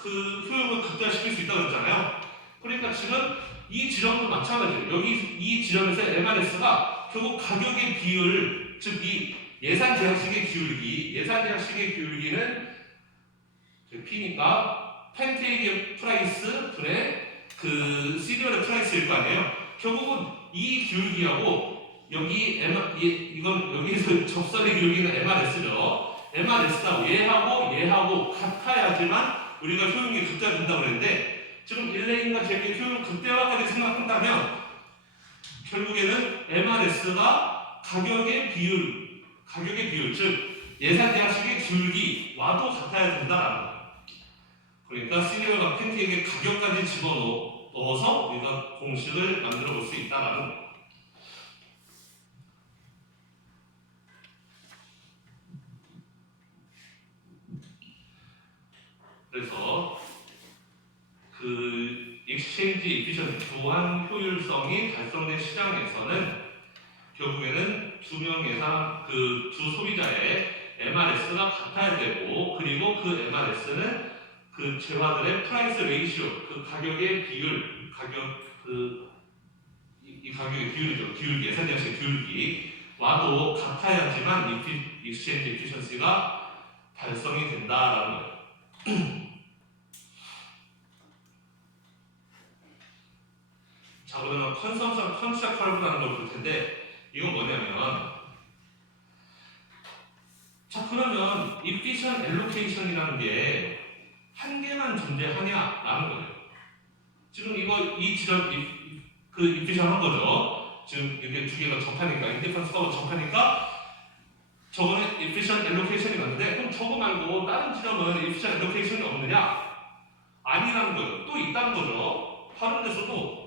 그 효용을 극대화시킬 수 있다고 했잖아요. 그러니까 지금 이 지점도 마찬가지예요. 여기 이 지점에서 MRS가 결국 가격의 비율, 즉 이 예산 제약식의 기울기는 P니까 팬케이크의 프라이스 분의 그 시리얼의 프라이스일 거 아니에요. 결국은 이 기울기하고 여기 이건 여기서 접선의 기울기는 MRS죠. MRS가 얘하고 같아야지만 우리가 효용이 극대화된다고 그랬는데, 지금 1레인과 제리의 효용 극대화까지 생각한다면 결국에는 MRS가 가격의 비율, 즉 예산 제약식의 기울기와도 같아야 된다라는 거예요. 그러니까 시리얼과 팬케이크의 가격까지 집어넣어서 우리가 공식을 만들어 볼 수 있다라는 거예요. 그래서 그 익스체인지 이피션시 교환 효율성이 달성된 시장에서는 결국에는 두 명 예상 그 두 소비자의 MRS가 같아야 되고, 그리고 그 MRS는 그 재화들의 프라이스 레이시오, 그 가격의 비율, 이 가격의 비율이죠. 기울기, 예산 제약식 기울기와도 같아야지만 익스체인지 이피션시가 달성이 된다라는 거예요. 자, 그러면 컨섬션 컨셉 컬브라는 걸 볼 텐데, 이건 뭐냐면, 자, 그러면 이피션 엘로케이션이라는 게 한 개만 존재하냐라는 거예요. 지금 이 지점 그 이피션 한 거죠. 지금 이게 두 개가 접하니까, 인디퍼런스 커브 접하니까 저거는 이피션 엘로케이션이 맞는데, 그럼 저거 말고 다른 지점은 이피션 엘로케이션이 없느냐? 아니라는 거예요. 또 있다는 거죠. 다른 데서도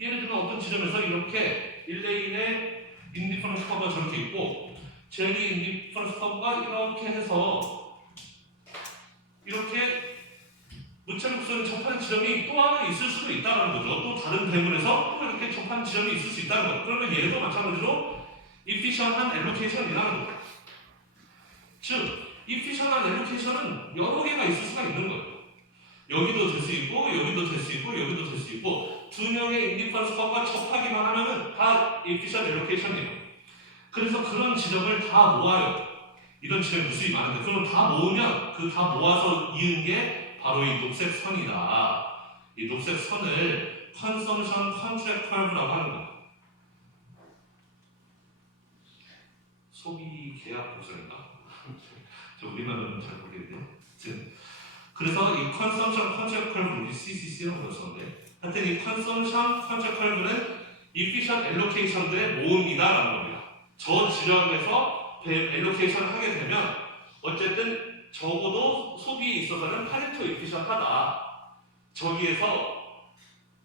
예를 들면 어떤 지점에서 이렇게 1레인의 인디퍼런스 커브가 저렇게 있고 제리 인디퍼런스 커브가 이렇게 해서 우체국소는 접하는 지점이 또 하나 있을 수도 있다는 거죠. 또 다른 대문에서 또 이렇게 접하는 지점이 있을 수 있다는 거죠. 그러면 얘도 마찬가지로 efficient한 allocation이라는 거예요. 즉, efficient한 allocation은 여러 개가 있을 수가 있는 거예요. 여기도 될 수 있고, 여기도 될 수 있고, 여기도 될 수 있고, 두 명의 인디퍼런스 컵과 접하기만 하면은 다 efficient allocation이에요. 그래서 그런 지점을 다 모아요. 이런 지점이 무수히 많은데, 그러면 다 모으면 그 다 모아서 이은 게 바로 이 녹색 선이다. 이 녹색 선을 consumption contract curve라고 하는 거예요. 소비 계약 복선인가? 저 우리말로는 잘 모르겠네요. 그래서 이 consumption contract curve 우리 CCC라고 불렀었는데, 하여튼 이 consumption contract curve는 efficient allocation들의 모음이다라는 겁니다. 저 지점에서 allocation을 하게 되면 어쨌든 적어도 소비에 있어서는 파레토 efficient하다. 저기에서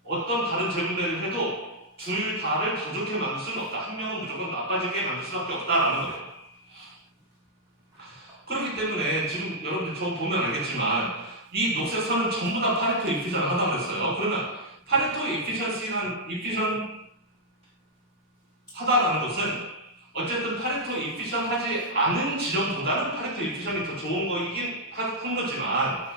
어떤 다른 제공대를 해도 둘 다를 더 좋게 만들 수는 없다. 한 명은 무조건 나빠지게 만들 수밖에 없다라는 거예요. 그렇기 때문에 지금 여러분들 저 보면 알겠지만 이 녹색 선은 전부 다 파레토 efficient 하다고 했어요. 그러면 파레토 efficiency는 efficient 하다라는 것은 어쨌든 파레토 efficient 하지 않은 지점보다는 파레토 efficient이 더 좋은 거이긴 한 거지만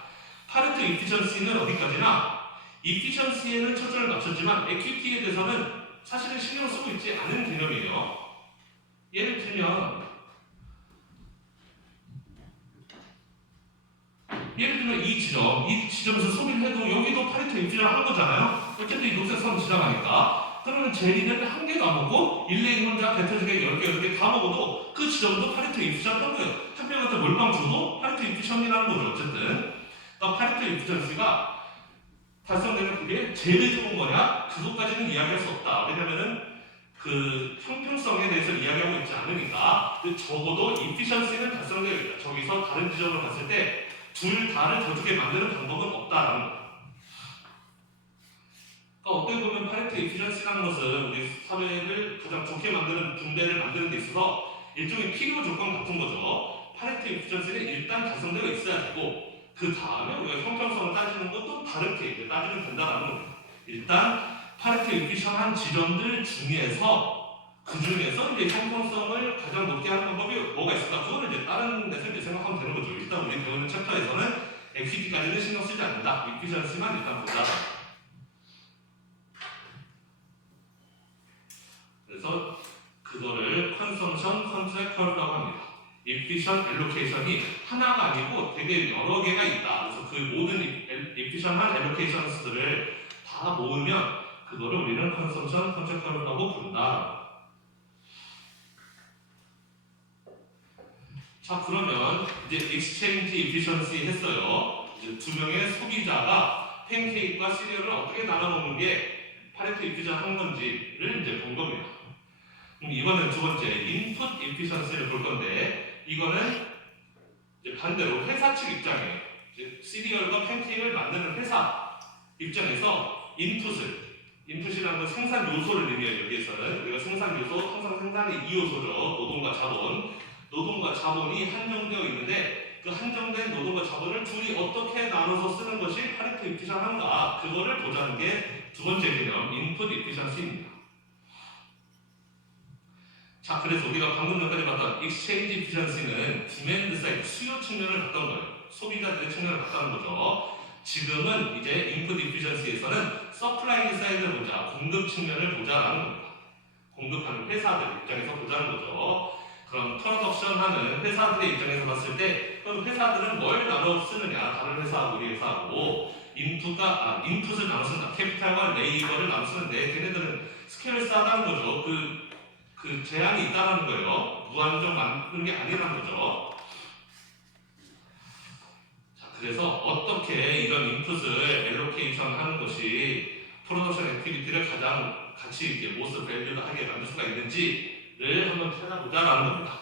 파레토 efficiency는 어디까지나 efficiency에는 초점을 맞췄지만 equity에 대해서는 사실은 신경 쓰고 있지 않은 개념이에요. 예를 들면 이 지점에서 소비를 해도 여기도 파레토 efficient 한 거잖아요. 어쨌든 이 녹색 선 지나가니까. 그러면 제리는 한 개도 안 먹고 일레인 혼자 배터리에 10개 다 먹어도 그 지점도 파레토 efficient 한 거예요. 한 명한테 몰빵 줘도 파레토 efficient이라는 거죠. 어쨌든 파레토 efficiency가 달성되면 그게 제일 좋은 거냐? 그것까지는 이야기할 수 없다. 왜냐면은 그 형평성에 대해서 이야기하고 있지 않으니까 적어도 efficiency는 달성되어야 된다. 저기서 다른 지점으로 갔을 때 둘 다를 더 좋게 만드는 방법은 없다라는 거예요. 어떻게 보면 파레토 efficiency라는 것은 우리 사회를 가장 좋게 만드는 분배를 만드는 데 있어서 일종의 필요 조건 같은 거죠. 파레토 efficiency는 일단 달성되어 있어야 되고 그 다음에 우리가 형평성을 따지는 것도 다르게 이제 따지면 된다라는 겁니다. 일단 파레토 efficient한 지점들 중에서 그 중에서 이제 형평성을 가장 높게 하는 방법이 뭐가 있을까? 그거는 이제 다른 데서 이제 생각하면 되는 거죠. 일단 우리 배우는 챕터에서는 equity까지는 신경 쓰지 않는다. efficiency만 일단 보자. 그래서 그거를 consumption contract curve라고 합니다. efficient allocation이 하나가 아니고 되게 여러 개가 있다. 그래서 그 모든 efficient한 allocations들을 다 모으면 그거를 우리는 consumption contract curve라고 부른다. 자, 그러면 이제 exchange efficiency 했어요. 이제 두 명의 소비자가 팬케이크와 시리얼을 어떻게 나눠 먹는 게 파레토 efficient 한 건지를 이제 본 겁니다. 이거는 두 번째 input efficiency를 볼 건데 이거는 이제 반대로 회사 측 입장에 시리얼과 팬케이크를 만드는 회사 입장에서 인풋이라는 건 생산 요소를 의미해요. 여기에서는 우리가 생산 요소 항상 생산의 2요소죠. 노동과 자본이 한정되어 있는데 그 한정된 노동과 자본을 둘이 어떻게 나눠서 쓰는 것이 파레토 efficient한가 그거를 보자는 게 두 번째 개념 input efficiency입니다. 자, 그래서 우리가 방금 전까지 봤던 exchange efficiency는 demand side, 수요 측면을 봤던 거예요. 소비자들의 측면을 봤다는 거죠. 지금은 이제 input efficiency에서는 supply side를 보자, 공급 측면을 보자라는 겁니다. 공급하는 회사들 입장에서 보자는 거죠. 그럼 프로덕션 하는 회사들의 입장에서 봤을 때 그럼 회사들은 뭘 나눠 쓰느냐, 다른 회사하고 우리 회사하고 인풋을 나눠 쓴다. 캐피탈과 레이버를 나눠 쓰는데 걔네들은 스케일을 쌓아가는 거죠. 그 제한이 있다는 거예요. 무한정 만드는 게 아니라는 거죠. 자, 그래서 어떻게 이런 인풋을 엘로케이션 하는 것이 프로덕션 액티비티를 가장 같이 이렇게 모스 밸류하게 만들 수가 있는지를 한번 찾아보자라는 겁니다.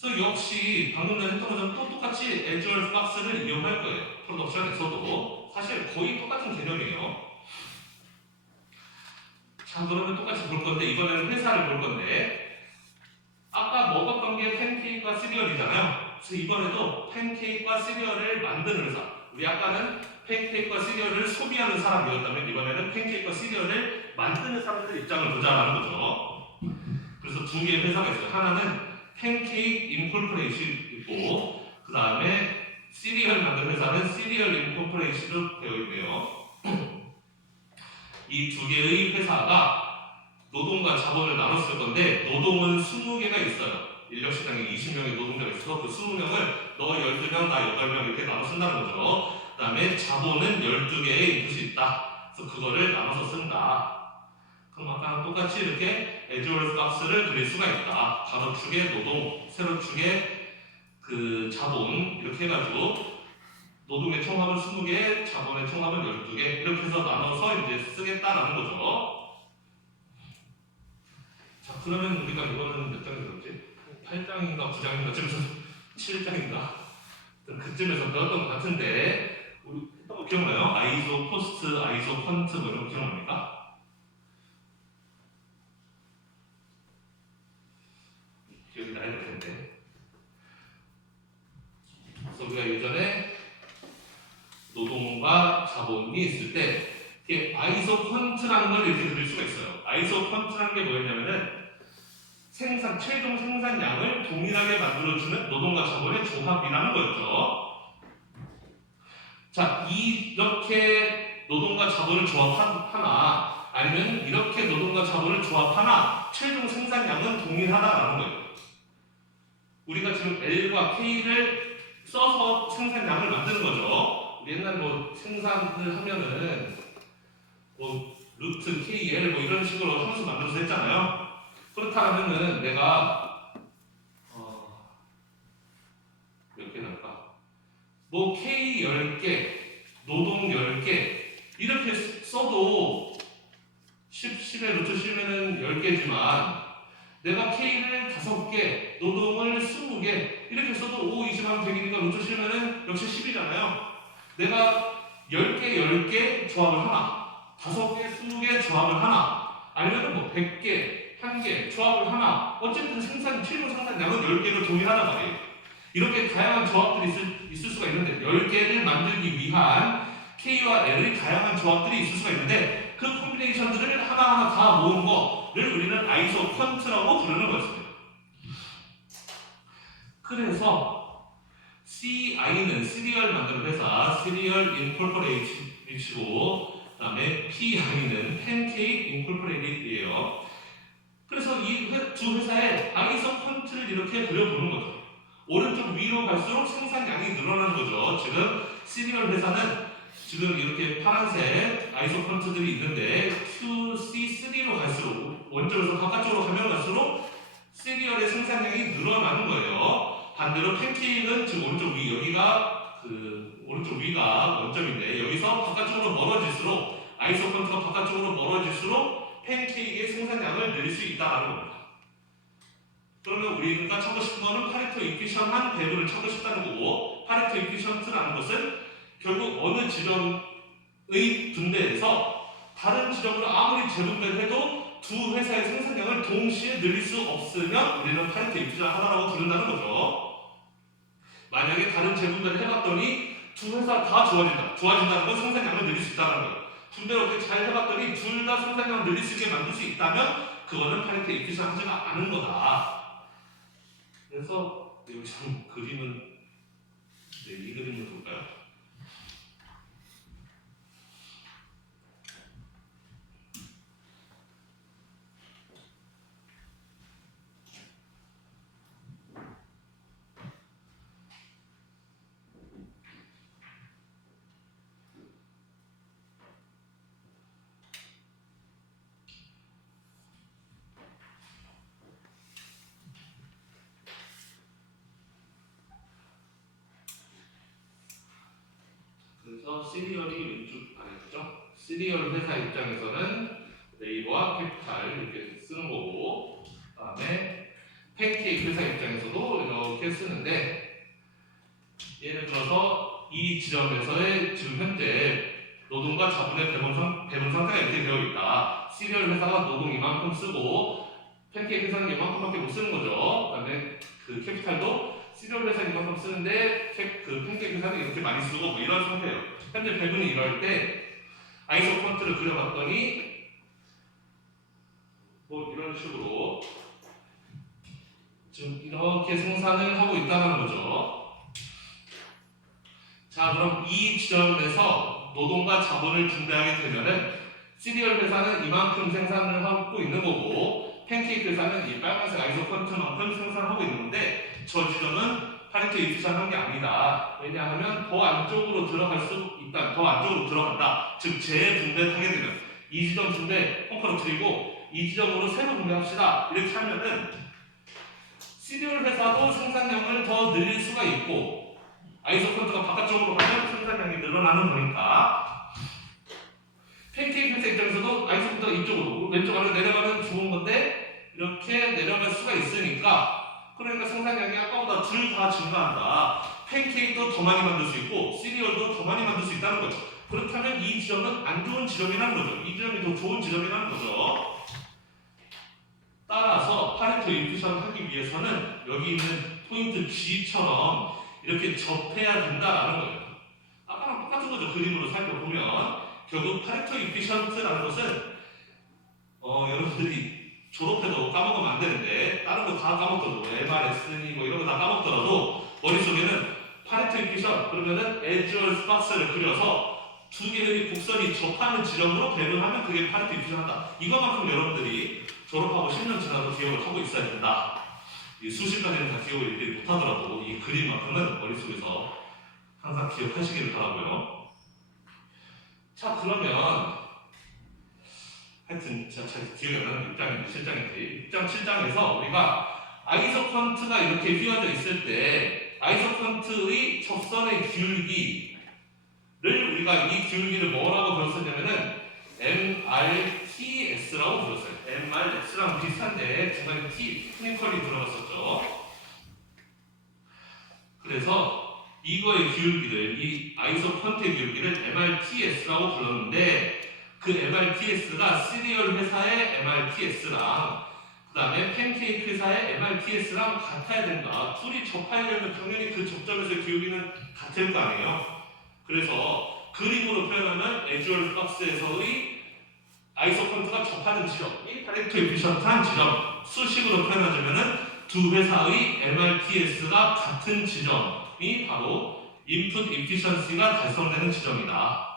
그래서 역시 방금 전에 했던 것처럼 또 똑같이 애주얼 박스를 이용할 거예요. 프로덕션에서도 사실 거의 똑같은 개념이에요. 자, 그러면 똑같이 볼 건데 이번에는 회사를 볼 건데 아까 먹었던 게 팬케이크와 시리얼이잖아요. 그래서 이번에도 팬케이크와 시리얼을 만드는 회사. 우리 아까는 팬케이크와 시리얼을 소비하는 사람이었다면 이번에는 팬케이크와 시리얼을 만드는 사람들 입장을 보자라는 거죠. 그래서 두 개의 회사가 있어요. 하나는 팬케이크 인콜포레이션 있고 그 다음에 시리얼 만드는 회사는 시리얼 인콜포레이션으로 되어 있네요. 이 두 개의 회사가 노동과 자본을 나눴을 건데 노동은 20개가 있어요. 인력시장에 20명의 노동자가 있어서 그 20명을 너 12명, 나 8명 이렇게 나눠 쓴다는 거죠. 그 다음에 자본은 12개의 인풋이 있다. 그래서 그거를 나눠서 쓴다. 그럼 아까랑 똑같이 이렇게 에즈월 박스를 그릴 수가 있다. 가로축에 노동, 세로축에 그 자본 이렇게 해가지고 노동의 총합은 20개, 자본의 총합은 12개 이렇게 해서 나눠서 이제 쓰겠다라는 거죠. 자, 그러면 우리가 이거는 몇 장이 들었지? 8장인가 9장인가 쯤에서 7장인가 그쯤에서 배웠던 것 같은데 우리 했던 거 기억나요? 아이소 포스트, 아이소 펀트 뭐 이런 거 기억납니까? 기억이 나야 될 텐데. 그래서 우리가 예전에 노동과 자본이 있을 때 이게 아이소 펀트라는 걸 이렇게 그릴 수가 있어요. 아이소 펀트라는 게 뭐였냐면은 최종 생산량을 동일하게 만들어주는 노동과 자본의 조합이라는 거였죠. 자, 이렇게 노동과 자본을 조합하나 아니면 이렇게 노동과 자본을 조합하나 최종 생산량은 동일하다라는 거예요. 우리가 지금 L과 K를 써서 생산량을 만드는 거죠. 우리 옛날 뭐 생산을 하면은 뭐 루트 KL 뭐 이런 식으로 함수 만들어서 했잖아요. 그렇다면은 내가 몇 개 날까? 뭐 K 10개, 노동 10개 이렇게 써도 10에 루트 10에는 10개지만 내가 K를 5개, 노동을 20개 이렇게 써도 5, 20하면 100이니까 루트 10에는 역시 10이잖아요. 내가 10개 조합을 하나, 5개, 20개 조합을 하나 아니면 뭐 100개 1개, 조합을 하나 어쨌든 최종 생산량은 10개로 동일하단 말이에요. 이렇게 다양한 조합들이 있을 수가 있는데 10개를 만들기 위한 K와 L의 다양한 조합들이 있을 수가 있는데 그 콤비네이션들을 하나하나 다 모은 거를 우리는 아이소 펀트라고 부르는 거였습니다. 그래서 CI는 시리얼 만드는 회사, 시리얼 인콜포레이트이고 그 다음에 PI는 팬케이크 인콜포레이트예요. 그래서 이 두 회사의 아이소 펀트를 이렇게 그려보는 거죠. 오른쪽 위로 갈수록 생산량이 늘어나는 거죠. 지금 시리얼 회사는 지금 이렇게 파란색 아이소 펀트들이 있는데 QC3로 갈수록 원점에서 바깥쪽으로 가면 갈수록 시리얼의 생산량이 늘어나는 거예요. 반대로 팬케이크는 지금 오른쪽 위 여기가 오른쪽 위가 원점인데 여기서 바깥쪽으로 멀어질수록 아이소 펀트가 바깥쪽으로 멀어질수록 팬케이크의 생산량을 늘릴 수 있다는 겁니다. 그러면 우리가 찾고 싶은 거는 파레토 이피션한 배분을 찾고 싶다는 거고 파레토 이피션트라는 것은 결국 어느 지점의 분배에서 다른 지점으로 아무리 재분배를 해도 두 회사의 생산량을 동시에 늘릴 수 없으면 우리는 파레토 이피션하다라고 부른다는 거죠. 만약에 다른 재분배를 해봤더니 두 회사 다 좋아진다는 건 생산량을 늘릴 수 있다는 거예요. 분배를 어떻게 잘 해봤더니 둘 다 생산량을 늘릴 수 있게 만들 수 있다면 그거는 파레토 이피션하지가 않은 거다. 그래서 여기 참 그림은 이 그림을 볼까요? 그래서 시리얼이 왼쪽 아래죠. 시리얼 회사 입장에서는 네이버와 캐피탈 이렇게 쓰는 거고, 그다음에 팬케이크 회사 입장에서도 이렇게 쓰는데, 예를 들어서 이 지점에서의 지금 현재 노동과 자본의 배분 상태가 이렇게 되어 있다. 시리얼 회사가 노동 이만큼 쓰고 팬케이크 회사는 이만큼밖에 못 쓰는 거죠. 그다음에 그 캐피탈도 시리얼 회사는 이만큼 쓰는데 그 팬케이크 회사는 이렇게 많이 쓰고 뭐 이런 상태예요. 현재 배분이 이럴 때 아이소 폰트를 그려봤더니 뭐 이런 식으로 지금 이렇게 생산을 하고 있다는 거죠. 자, 그럼 이 지점에서 노동과 자본을 분배하게 되면은 시리얼 회사는 이만큼 생산을 하고 있는 거고 팬케이크 회사는 이 빨간색 아이소 폰트만큼 생산하고 있는데 저 지점은 파레토 이피션한 게 아니다. 왜냐하면 더 안쪽으로 들어갈 수 있다. 더 안쪽으로 들어간다. 즉 재분배하게 되면 이 지점 분배 펑크로 드리고 이 지점으로 새로 분배합시다. 이렇게 하면은 시리얼 회사도 생산량을 더 늘릴 수가 있고 아이소 폰트가 바깥쪽으로 가면 생산량이 늘어나는 거니까 팬케이크 회사 입장에서도 아이소 폰트가 이쪽으로 왼쪽 아래로 내려가면 좋은 건데 이렇게 내려갈 수가 있으니까 그러니까 생산량이 아까보다 둘 다 증가한다. 팬케이크도 더 많이 만들 수 있고 시리얼도 더 많이 만들 수 있다는 거죠. 그렇다면 이 지점은 안 좋은 지점이라는 거죠. 이 지점이 더 좋은 지점이라는 거죠. 따라서 파레토 인피션 하기 위해서는 여기 있는 포인트 G처럼 이렇게 접해야 된다라는 거예요. 아까랑 똑같은 거죠. 그림으로 살펴보면 결국 파레토 인피션트라는 것은 여러분들이 졸업해도 까먹으면 안 되는데 다른 거 다 까먹더라도 MRS니 뭐 이런 거 다 까먹더라도 머릿속에는 파레토 인피션 그러면은 에즈월 박스를 그려서 두 개의 곡선이 접하는 지점으로 배분하면 그게 파레토 인피션 한다. 이거만큼 여러분들이 졸업하고 10년 지나도 기억을 하고 있어야 된다. 이 수십 가지는 다 기억을 일일이 못하더라도 이 그림만큼은 머릿속에서 항상 기억하시기를 바라고요. 자, 그러면 하여튼 제가 잘 기억이 안 나는 입장인지 실장인지 입장 7장에서 우리가 아이소 폰트가 이렇게 휘어져 있을 때 아이소 폰트의 접선의 기울기를 우리가 이 기울기를 뭐라고 불렀었냐면은 MRTS라고 불렀어요. MRX랑 비슷한데 중간에 T, 테크니컬이 들어갔었죠. 그래서 이거의 기울기를 이 아이소 폰트의 기울기를 MRTS라고 불렀는데 그 MRTS가 시리얼 회사의 MRTS랑 그 다음에 팬케이크 회사의 MRTS랑 같아야 된다. 둘이 접하려면 당연히 그 접점에서의 기울기는 같을 거 아니에요. 그래서 그림으로 표현하면 에즈월 박스에서의 아이소 폰트가 접하는 지점이 파레토 이피션트한 지점, 수식으로 표현하자면은 두 회사의 MRTS가 같은 지점이 바로 인풋 이피션시가 달성되는 지점이다.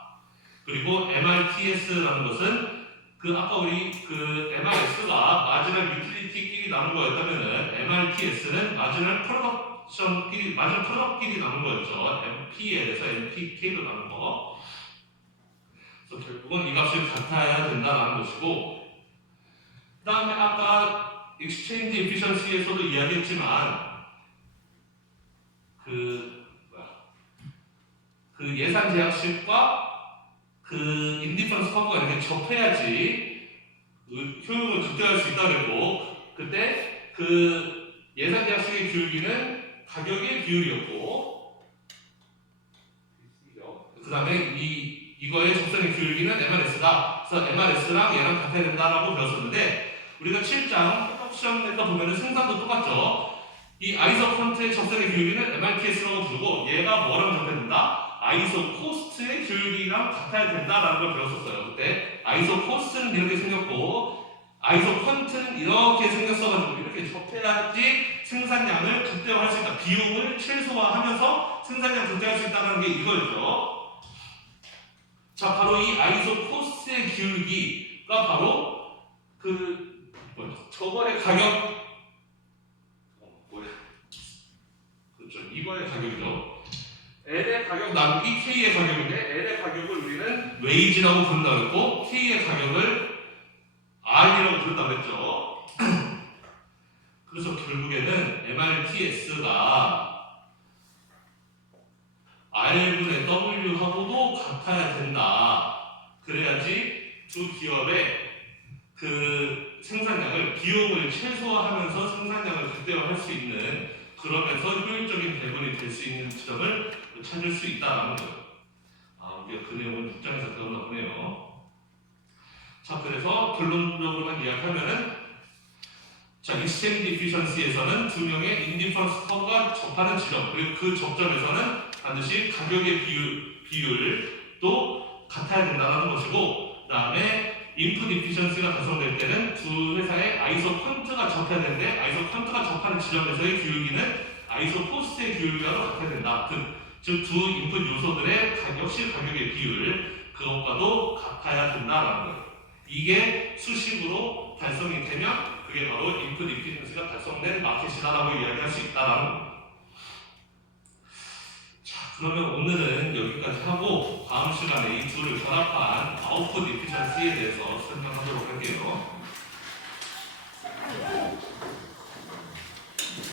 그리고 MRTS라는 것은 그 아까 우리 그 MRS가 마지막 유틸리티끼리 나눈 거였다면은 MRTS는 마지막 프로덕션끼리 마지막 프로덕끼리 나눈 거였죠. MPL에서 MPK로 나눈 거. 그래서 결국은 이 값이 같아야 된다는 것이고, 그 다음에 아까 익스체인지 에피션시에서도 이야기했지만 그 예산 제약식과 그 인디퍼런스 커브가 이렇게 접해야지 효용을 극대화할 수 있다고 했고 그때 그 예산 제약식의 기울기는 가격의 비율이었고 그 다음에 이거의 접선의 기울기는 MRS다. 그래서 MRS랑 얘랑 같아야 된다라고 배웠었는데 우리가 7장 옵션에서 보면은 생산도 똑같죠. 이 아이소 폰트의 접선의 기울기는 MRTS라고 부르고 얘가 뭐랑 접해야 된다? 아이소 코스트의 기울기랑 같아야 된다라는 걸 배웠었어요. 그때 아이소 코스트는 이렇게 생겼고 아이소 폰트는 이렇게 생겼어가지고 이렇게 접해야지 생산량을 극대화할 수 있다. 비용을 최소화하면서 생산량 극대화할 수 있다는 게 이거였죠. 자, 바로 이 아이소 코스트의 기울기가 바로 저거의 가격 그렇죠. 이거의 가격이죠. L의 가격 나누기 K의 가격인데 L의 가격을 우리는 웨이지라고 부른다고 했고 K의 가격을 R이라고 부른다고 했죠. 그래서 결국에는 MRTS가 R분의 W하고도 같아야 된다. 그래야지 두 기업의 그 생산량을 비용을 최소화하면서 생산량을 극대화할 수 있는 그러면서 효율적인 배분이 될 수 있는 지점을 찾을 수 있다라는 거예요. 우리가 그 내용을 6장에서 배웠나 보네요. 자, 그래서 결론적으로만 이야기하면은 자, 익스체인지 이피션시에서는 두 명의 인디퍼런스 커브가 접하는 지점, 그리고 그 접점에서는 반드시 가격의 비율도 같아야 된다는 것이고, 그 다음에 인풋 이피션시가 달성될 때는 두 회사의 아이소 퀀트가 접해야 되는데, 아이소 퀀트가 접하는 지점에서의 기울기는 아이소 포스트의 기울기와도 같아야 된다. 즉, 두 인풋 요소들의 역시 가격의 비율, 그것과도 같아야 된다라는 거예요. 이게 수식으로 달성이 되면 그게 바로 인풋 이피션시가 달성된 마켓이다라고 이야기할 수 있다라는 겁니다. 자, 그러면 오늘은 여기까지 하고 다음 시간에 이 둘을 결합한 아웃풋 이피션시에 대해서 설명하도록 할게요.